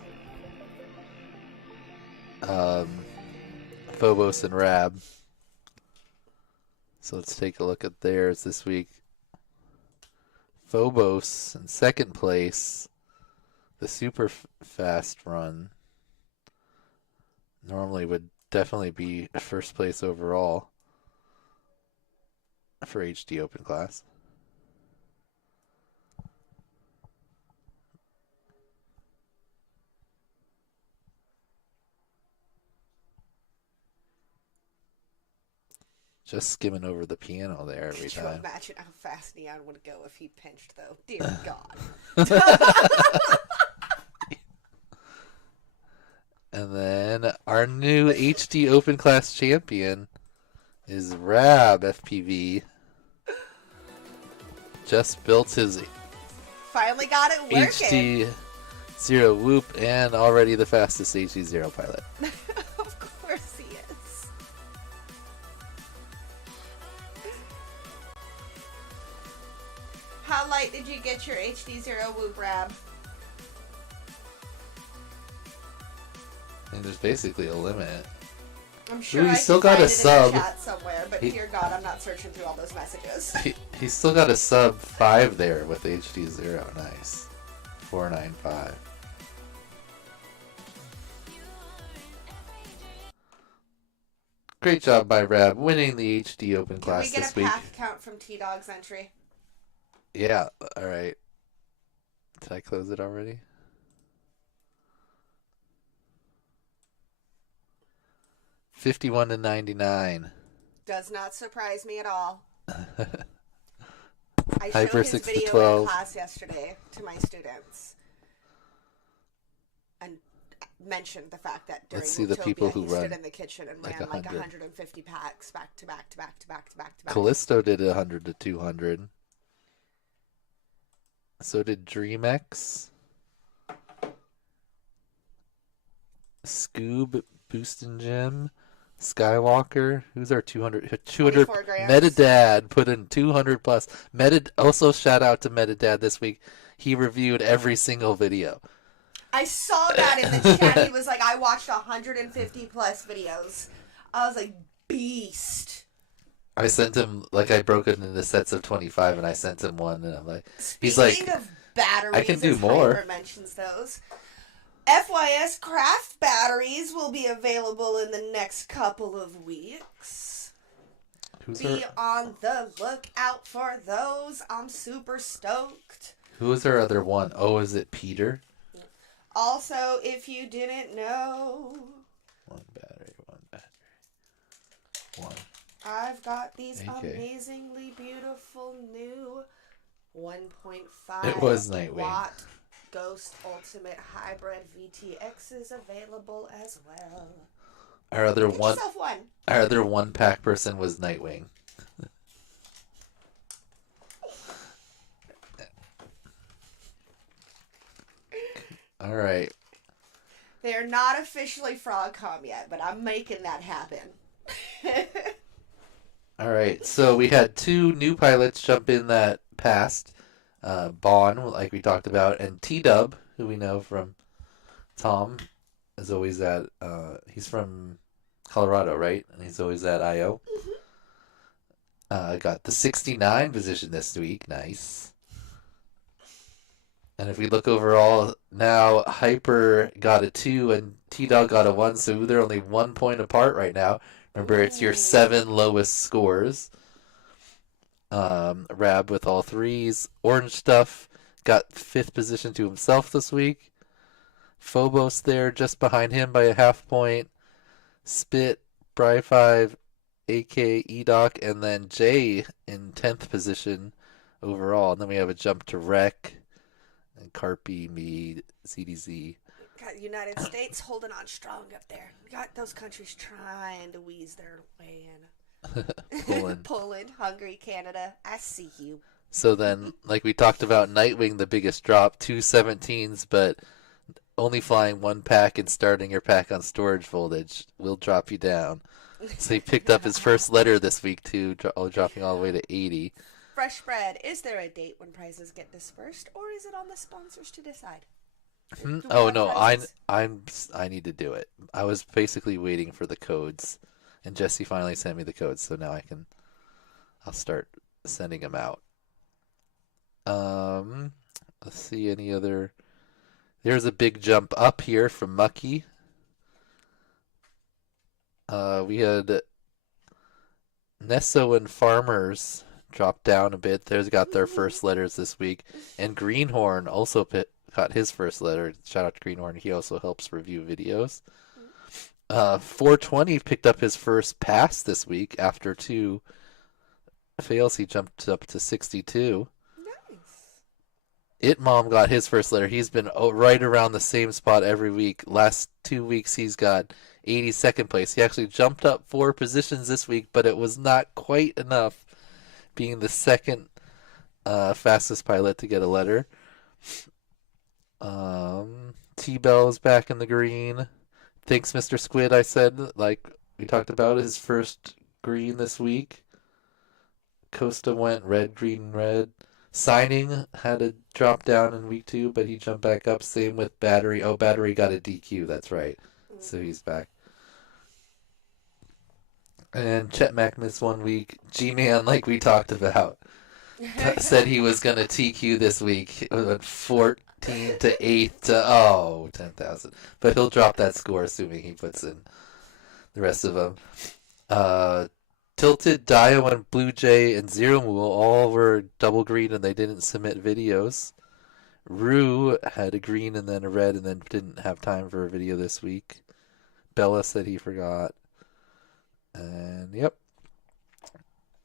Phobos and Rab. So let's take a look at theirs this week. Phobos in second place. The super fast run normally would definitely be first place overall for HD Open class. Just skimming over the piano there every Could you time. imagine how fast Neon would go if he pinched, though? Dear God. And then our new HD Open class champion is Rab FPV. Just built his Finally got it working. HD Zero Whoop and already the fastest HD Zero pilot. Of course he is. How light did you get your HD Zero Whoop, Rab? And there's basically a limit. I'm sure Ooh, I he's still can got find a it sub. in the chat somewhere, but He- dear God, I'm not searching through all those messages. He's still got a sub 5 there with HD Zero. Nice. 495. Great job by Rab winning the HD Open Can class we get this a week. pack count from T-Dog's entry? Yeah, alright. Did I close it already? $51.99. Does not surprise me at all. I Hyper showed his 6 to video 12. in class yesterday to my students. And mentioned the fact that during Let's see the Utopia, people who he stood run in the kitchen and like ran like 100. 150 packs back to back to back to back to back to back. Callisto did 100 to 200. So did DreamX. Scoob, Boostin' Gym, Skywalker. Who's our 200? 24 grams. Metadad put in 200 plus. Also, shout out to Metadad this week. He reviewed every single video. I saw that in the chat. He was like, I watched 150 plus videos. I was like, beast. I sent him, like, I broke it into sets of 25, and I sent him one, and I'm like, he's Speaking like, of batteries, I can do as more. Hyper mentions those. FYS craft batteries will be available in the next couple of weeks. Be on the lookout for those. I'm super stoked. Who is our other one? Oh, is it Peter? Also, if you didn't know, One battery. One. I've got these AK. amazingly beautiful new 1.5 It was Nightwing. watt Ghost Ultimate Hybrid VTXs available as well. Our other Get one. yourself one. Our other one pack person was Nightwing. All right. They're not officially Frogcom yet, but I'm making that happen. All right. So we had two new pilots jump in that passed. Bond, like we talked about, and T-Dub, who we know from Tom, is always at, he's from Colorado, right? And he's always at I.O. Got the 69 position this week. Nice. And if we look overall, now Hyper got a 2 and T-Dog got a 1, so they're only 1 point apart right now. Remember, it's your 7 lowest scores. Rab with all 3s. Orange Stuff got 5th position to himself this week. Phobos there just behind him by a half point. Spit, Bry5, AK, Edoc, and then Jay in 10th position overall. And then we have a jump to Rec, and Carpi, me, CDZ. Got United States holding on strong up there. We got those countries trying to wheeze their way in. Poland. Poland, Hungary, Canada. I see you. So then, like we talked about, Nightwing, the biggest drop, 2 17s, but only flying 1 pack and starting your pack on storage voltage will drop you down. So he picked up his first letter this week, too, dropping all the way to 80. Fresh bread. Is there a date when prizes get dispersed, or is it on the sponsors to decide? Do we Oh have no, prizes? I need to do it. I was basically waiting for the codes, and Jesse finally sent me the codes, so now I'll start sending them out. Let's see any other. There's a big jump up here from Mucky. We had Nesso and Farmers drop down a bit. There's got their first letters this week, and Greenhorn also got his first letter. Shout out to Greenhorn. He also helps review videos. 420 picked up his first pass this week after 2 fails. He jumped up to 62. Nice. Mom got his first letter. He's been right around the same spot every week. Last 2 weeks he's got 82nd place. He actually jumped up 4 positions this week, but it was not quite enough, being the second fastest pilot to get a letter. T-Bell is back in the green. Thanks, Mr. Squid, I said, like we talked about, his first green this week. Costa went red, green, red. Signing had a drop down in week 2, but he jumped back up. Same with Battery. Oh, Battery got a DQ, that's right. So he's back. And Chet Mack missed 1 week. G-Man, like we talked about, said he was going to TQ this week. It went 14 to 8 to 10,000. But he'll drop that score assuming he puts in the rest of them. Tilted, Dio, and Blue Jay, and Zero Mool all were double green and they didn't submit videos. Rue had a green and then a red and then didn't have time for a video this week. Bella said he forgot. And yep.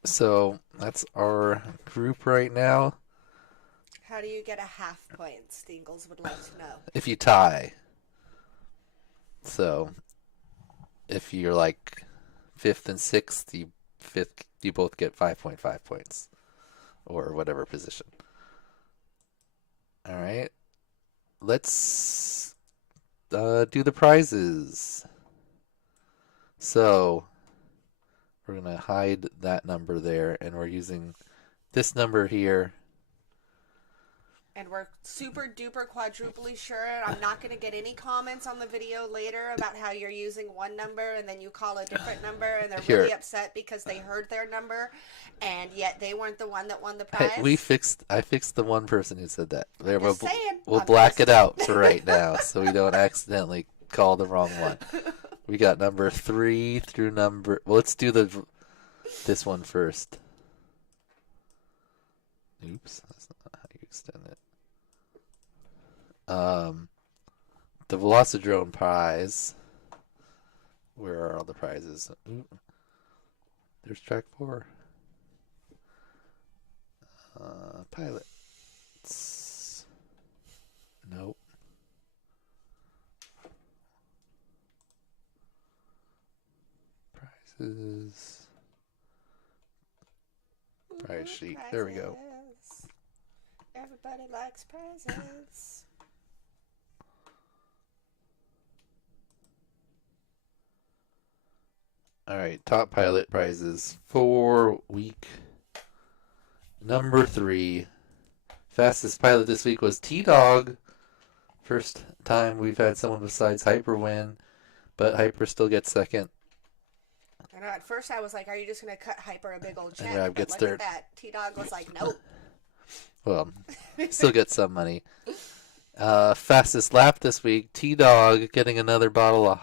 So that's our group right now. How do you get a half point? Stingles would like to know. If you tie. So if you're like fifth and sixth, you both get 5.5 points or whatever position. All right, let's do the prizes. So we're gonna hide that number there, and we're using this number here. And we're super duper quadruply sure I'm not going to get any comments on the video later about how you're using one number and then you call a different number and they're Here. really upset because they heard their number and yet they weren't the one that won the prize. Hey, I fixed the one person who said that. There, Just saying. we'll I'm black just- it out for right now so we don't accidentally call the wrong one. We got number 3 through number. Well, let's do this one first. Oops, that's not how you extend it. The Velocidrone prize. Where are all the prizes? Ooh. There's track 4. Pilots. Nope. Prizes. Prize sheet. There we go. Prizes. Everybody likes prizes. All right, top pilot prizes for week number 3. Fastest pilot this week was T-Dog. First time we've had someone besides Hyper win, but Hyper still gets second. I know, at first I was like, are you just going to cut Hyper a big old check? Rob But gets look third. at that. T-Dog was like, nope. Well, still gets some money. Fastest lap this week, T-Dog getting another bottle of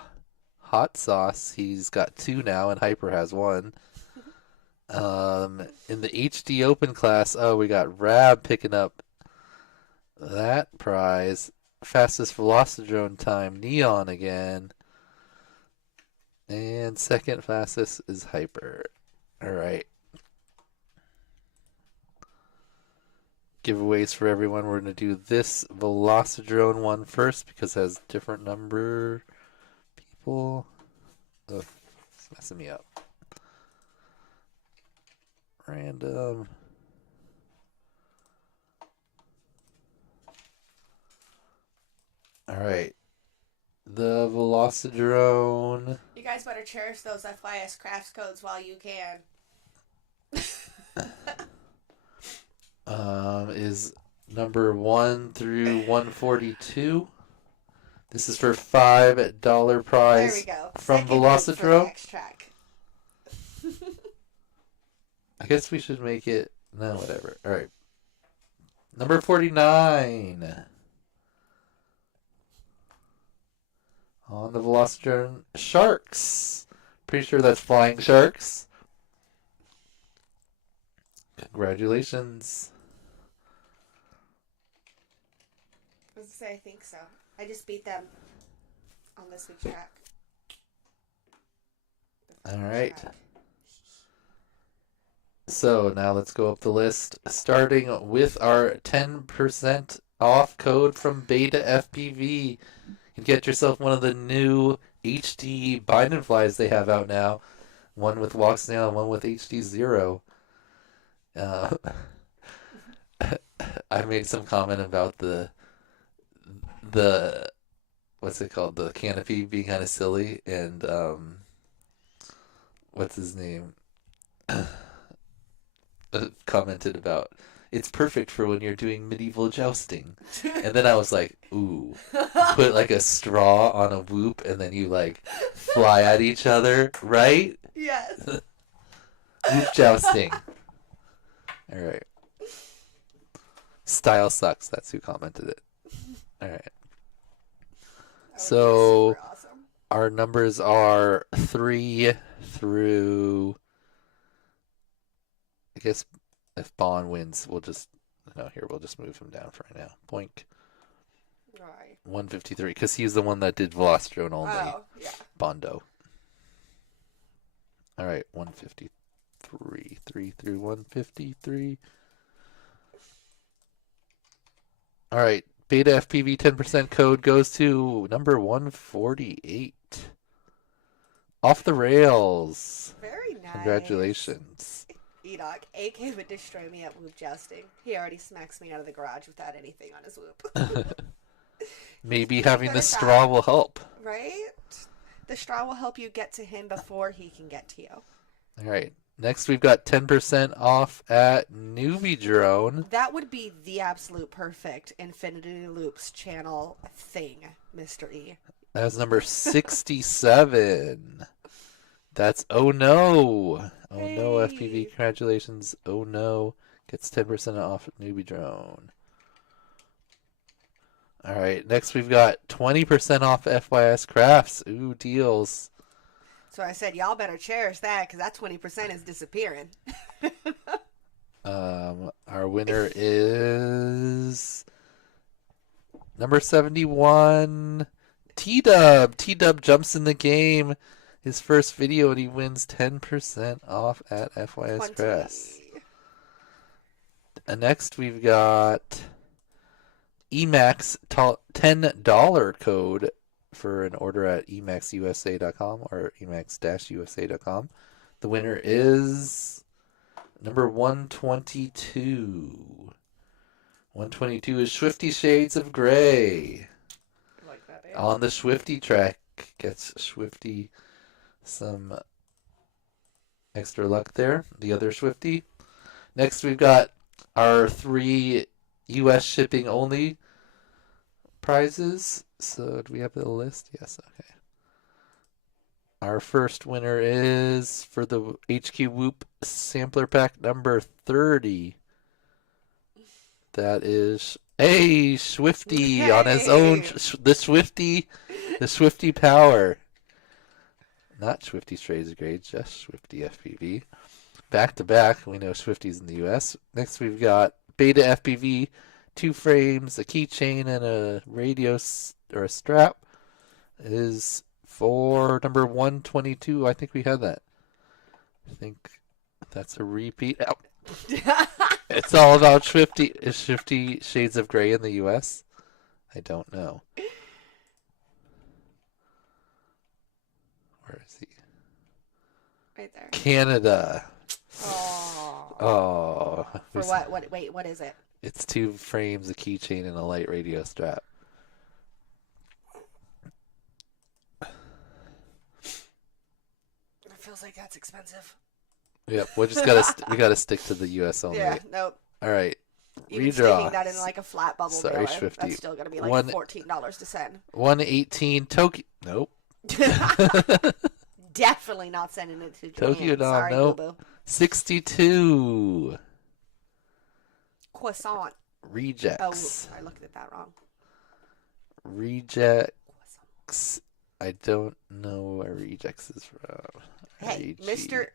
hot sauce. He's got 2 now, and Hyper has 1. In the HD Open class, we got Rab picking up that prize. Fastest Velocidrone time, Neon again. And second fastest is Hyper. All right. Giveaways for everyone. We're going to do this Velocidrone one first because it has different number people. Ugh, it's messing me up. Random. All right. The Velocidrone. You guys better cherish those FYS crafts codes while you can. Is number 1 through 142. This is for $5 prize There we go. from Second one for the Velocidrome. next track. I guess we should make it. No, whatever. All right. Number 49. On the Velocidrome, Sharks. Pretty sure that's Flying Sharks. Congratulations. I was gonna say, I think so. I just beat them on this week's track. All right. So now let's go up the list, starting with our 10% off code from Beta FPV. You can get yourself one of the new HD bind and flies they have out now. One with walk snail and one with HD 0. I made some comment about the what's it called, the canopy being kind of silly, and what's his name commented about it's perfect for when you're doing medieval jousting. And then I was like, ooh, put like a straw on a whoop and then you like fly at each other, right? Yes. Whoop jousting. All right. Style sucks. That's who commented it. All right. That would be So super awesome. our numbers are 3 through. I guess if Bond wins, we'll just we'll just move him down for right now. Boink. Right. 153 because he's the one that did Velocidrone only. Oh, yeah. Bondo. All right, 153. 3 through 153. All right, Beta FPV 10% code goes to number 148. Off the rails. Very nice. Congratulations. Enoch, AK would destroy me at whoop jousting. He already smacks me out of the garage without anything on his whoop. Maybe having the straw will help. Right? The straw will help you get to him before he can get to you. All right. Next, we've got 10% off at Newbie Drone. That would be the absolute perfect Infinity Loops channel thing, Mr. E. That's number 67. That's Oh No. Oh No, Hey. FPV. Congratulations. Oh No gets 10% off at Newbie Drone. All right. Next, we've got 20% off FYS Crafts. Ooh, deals. So I said, y'all better cherish that because that 20% is disappearing. Our winner is number 71, T-Dub. T-Dub jumps in the game. His first video, and he wins 10% off at FYS 20. Crafts. And next, we've got Emax $10 code for an order at emaxusa.com or emax-usa.com. The winner is number 122. 122 is Swifty Shades of Grey. I like that name. On the Swifty track, gets Swifty some extra luck there. The other Swifty. Next, we've got our 3 U.S. shipping only prizes. So, do we have the list? Yes, okay. Our first winner is for the HQ Whoop sampler pack number 30. That is Swifty on his own. The Swifty Power. Not Swifty Shades of Grey, just Swifty FPV. Back to back, we know Swifty's in the US. Next, we've got Beta FPV, 2 frames, a keychain, and a radio or a strap. Is for number 122. I think we had that. I think that's a repeat. Oh. It's all about Swifty. Is Swifty Shades of Grey in the US? I don't know. Where is he? Right there. Canada. Oh. Oh. For what? Wait, what is it? It's 2 frames, a keychain, and a light radio strap. It feels like that's expensive. Yep, we gotta stick to the US only. Yeah, nope. All right. Even Redraw. sticking that in like a flat bubble Sorry, mailer, Swifty. that's still gonna be like $14 to send. 118 Tokyo. Nope. Definitely not sending it to Japan. Tokyo Dom. Sorry, Nope. boo-boo. 62 Croissant. Rejects. Oh, I looked at that wrong. Rejects. I don't know where Rejects is from. Hey, REG. Mr.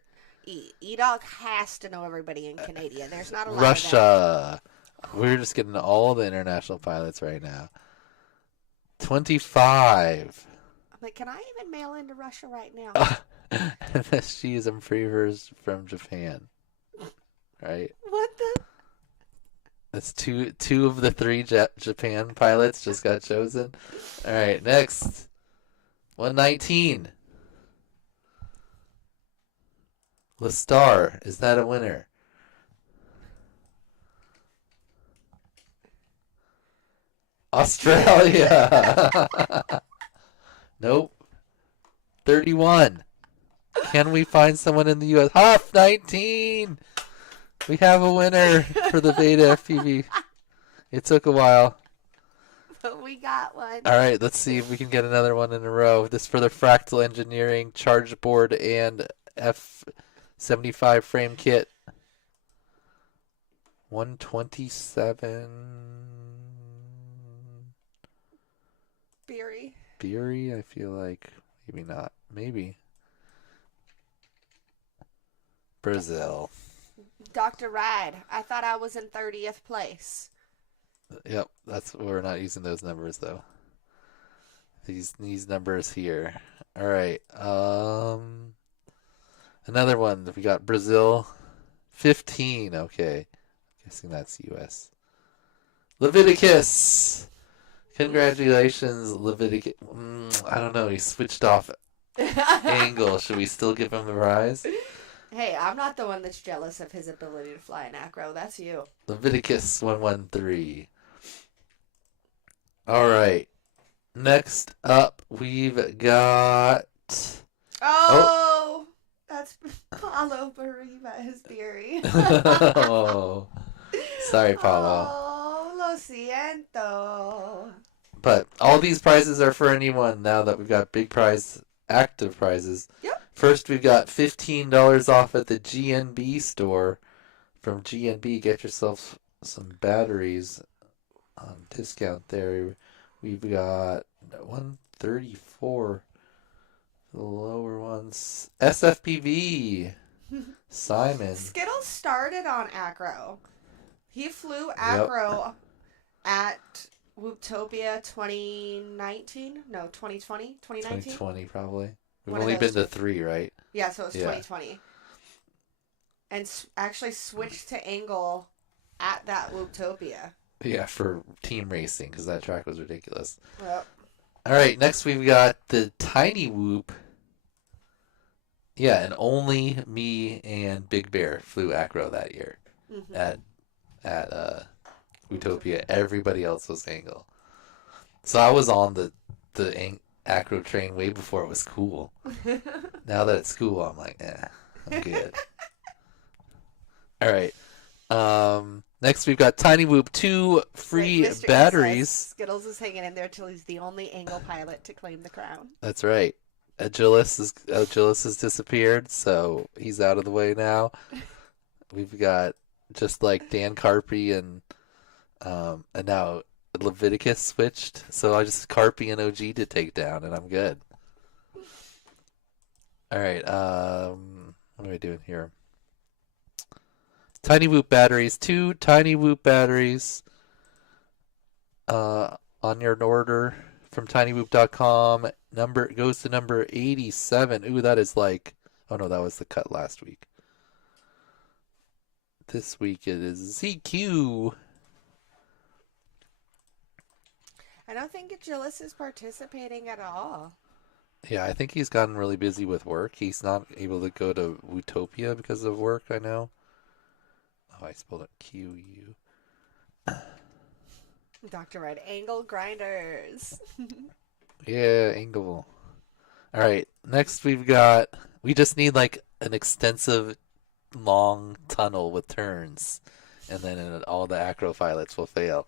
E. E-Dog has to know everybody in Canada. There's not a lot Russia. We're just getting all the international pilots right now. 25. I'm like, can I even mail into Russia right now? MSG is improvers from Japan. Right? What the? That's two of the 3 Japan pilots just got chosen. All right, next. 119. Lestar. Is that a winner? Australia. Nope. 31. Can we find someone in the U.S.? Huff 19. We have a winner for the Beta FPV. It took a while. But we got one. All right, let's see if we can get another one in a row. This for the Fractal Engineering charge board and F75 frame kit. 127. Beery, I feel like maybe not. Maybe. Brazil. Dr. Ride. I thought I was in 30th place. Yep, we're not using those numbers though. These numbers here. All right. Another one. We got Brazil. 15. Okay. Guessing that's U.S. Leviticus. Congratulations, Leviticus. I don't know. He switched off Angle. Should we still give him the prize? Hey, I'm not the one that's jealous of his ability to fly an acro. That's you. Leviticus 113. All right. Next up, we've got. Oh, that's Paulo Bariba's theory. Oh, sorry, Paulo. Oh, lo siento. But all these prizes are for anyone now that we've got big prize, active prizes. Yep. First, we've got $15 off at the GNB store. From GNB, get yourself some batteries on discount there. We've got 134, the lower ones. SFPV, Simon. Skittles started on acro. He flew acro at Wooptopia 2019? No, 2020? 2019? 2020 probably. We've One of only those been to two. 3, right? Yeah, so it was Yeah. 2020. And actually switched to angle at that Wooptopia. Yeah, for team racing because that track was ridiculous. Yep. All right, next we've got the Tiny Whoop. Yeah, and only me and Big Bear flew acro that year Mhm. at Utopia. Everybody else was angle. So I was on the acro train way before it was cool. Now that it's cool, I'm like, I'm good. All right. Next we've got Tiny Whoop 2 free Like Mr. E batteries. says, Skittles is hanging in there till he's the only angle pilot to claim the crown. That's right. Agilis has disappeared, so he's out of the way now. We've got just like Dan Carpy and now Leviticus switched, so I just Carpy and OG to take down, and I'm good. All right. What are we doing here? Tiny Whoop batteries. 2 Tiny Whoop batteries. On your order from tinywhoop.com. Number goes to number 87. Ooh, that is like. Oh no, that was the cut last week. This week it is ZQ. I don't think Agilis is participating at all. Yeah, I think he's gotten really busy with work. He's not able to go to Utopia because of work, I know. Oh, I spelled it QU. Dr. Red, angle grinders. Yeah, Angle. All right, next we just need like an extensive long tunnel with turns, and then all the acro pilots will fail.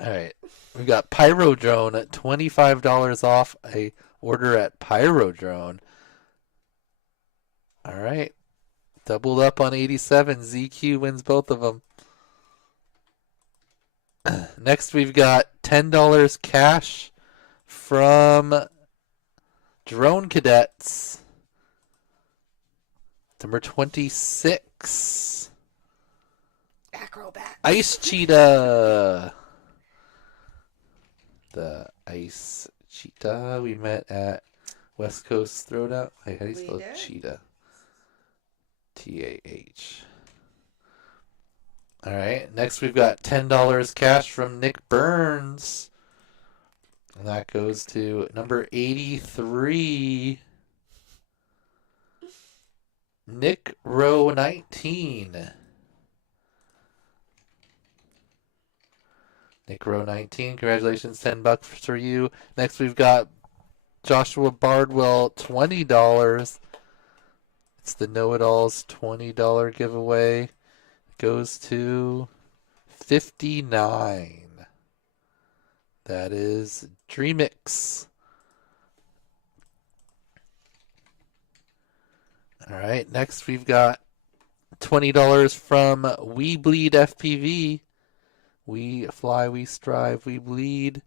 All right, we've got Pyro Drone at $25 off a order at Pyro Drone. All right, doubled up on 87. ZQ wins both of them. Next, we've got $10 cash from Drone Cadets. Number 26. Acrobat. Ice Cheetah. The Ice Cheetah we met at West Coast Throwdown. Hey, how do you We spell did? cheetah? TAH. All right. Next, we've got $10 cash from Nick Burns. And that goes to number 83. Nick Row 19. Nick Row 19. Congratulations. $10 for you. Next, we've got Joshua Bardwell, $20. It's the Know-It-Alls $20 giveaway. Goes to 59. That is Dreamix. All right, next we've got $20 from We Bleed FPV. We fly, we strive, we bleed.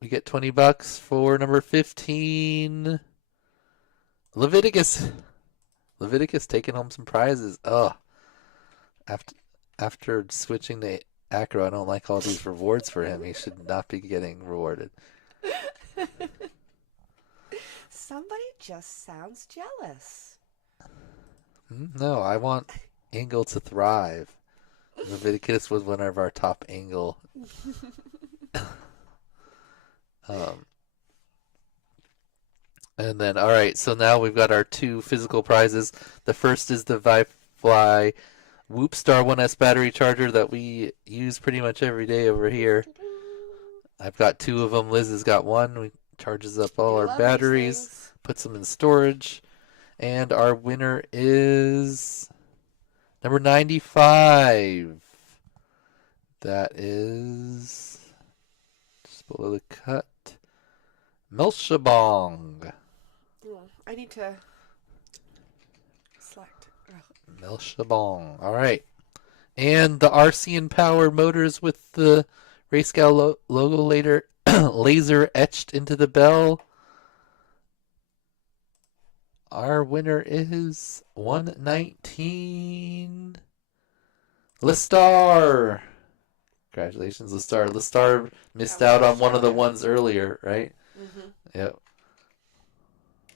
We get $20 for number 15. Leviticus taking home some prizes. Ugh. After switching to acro, I don't like all these rewards for him. He should not be getting rewarded. Somebody just sounds jealous. No, I want Angle to thrive. Leviticus was one of our top angle. And then, all right, so now we've got our 2 physical prizes. The first is the ViFly Whoopstar 1S battery charger that we use pretty much every day over here. I've got 2 of them. Liz has got 1. We charges up all our Love these batteries, things. puts them in storage, and our winner is number 95. That is just below the cut. Melshabong. I need to select. Melshabong. All right. And the RC Power motors with the RaceGOW logo laser etched into the bell. Our winner is 119. Lestar. Congratulations, Lestar. Lestar missed out on one of the ones earlier, right? Mm-hmm. Yep.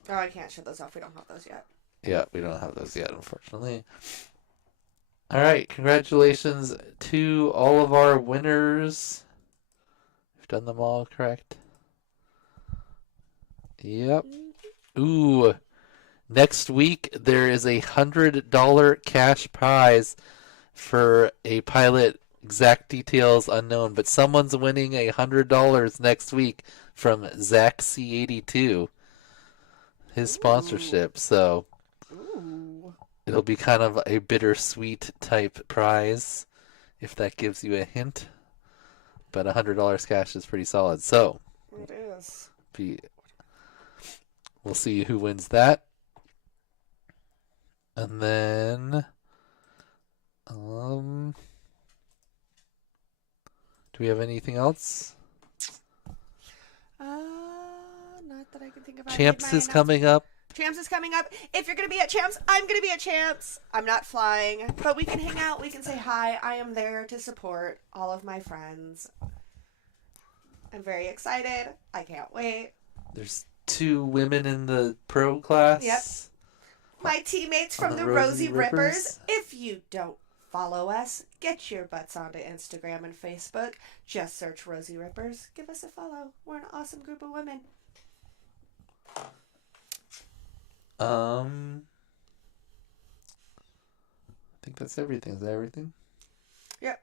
Oh, I can't show those off. We don't have those yet. Yeah, we don't have those yet, unfortunately. All right, congratulations to all of our winners. We've done them all correct. Yep. Ooh. Next week, there is a $100 cash prize for a pilot. Exact details unknown, but someone's winning $100 next week from Zach C82. His sponsorship, so it'll be kind of a bittersweet type prize, if that gives you a hint. But $100 cash is pretty solid, so It is. we'll see who wins that. And then, do we have anything else? Not that I can think of. Champs is coming up. Champs is coming up. If you're going to be at Champs, I'm going to be at Champs. I'm not flying, but we can hang out. We can say hi. I am there to support all of my friends. I'm very excited. I can't wait. There's 2 women in the pro class. Yep. My teammates from the the Rosie Rosie Rippers. Rippers. If you don't follow us, get your butts onto Instagram and Facebook. Just search Rosie Rippers. Give us a follow. We're an awesome group of women. I think that's everything. Is that everything? Yep.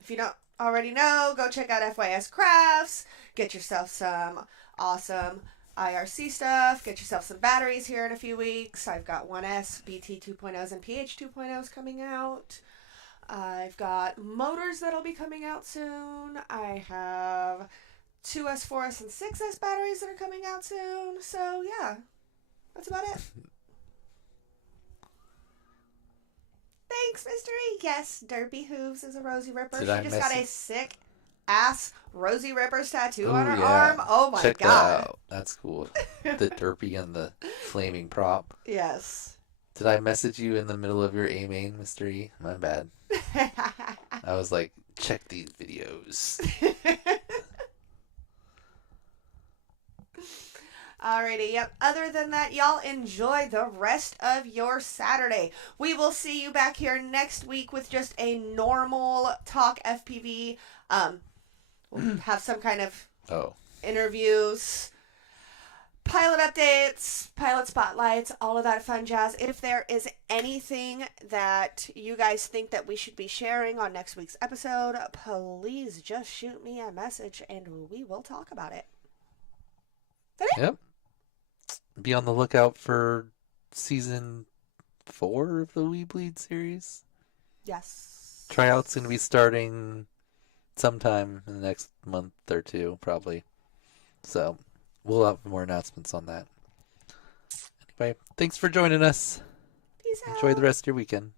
If you don't already know, go check out FYS Crafts. Get yourself some awesome IRC stuff. Get yourself some batteries here in a few weeks. I've got 1S, BT 2.0s, and PH 2.0s coming out. I've got motors that'll be coming out soon. I have 2S, 4S, and 6S batteries that are coming out soon. So, yeah. That's about it. Thanks, Mystery. Yes, Derpy Hooves is a Rosie Ripper. She just got a sick ass Rosie Rippers tattoo on her arm. Oh my Check god. that out. That's cool. The derpy and the flaming prop. Yes. Did I message you in the middle of your A main, Mr. E? My bad. I was like, check these videos. Alrighty, yep. Other than that, y'all enjoy the rest of your Saturday. We will see you back here next week with just a normal talk FPV. We'll have some kind of interviews, pilot updates, pilot spotlights, all of that fun jazz. If there is anything that you guys think that we should be sharing on next week's episode, please just shoot me a message and we will talk about it. Yep. Be on the lookout for season 4 of the We Bleed series. Yes. Tryout's going to be starting sometime in the next month or 2, probably. So we'll have more announcements on that. Anyway, thanks for joining us. Peace out. Enjoy the rest of your weekend.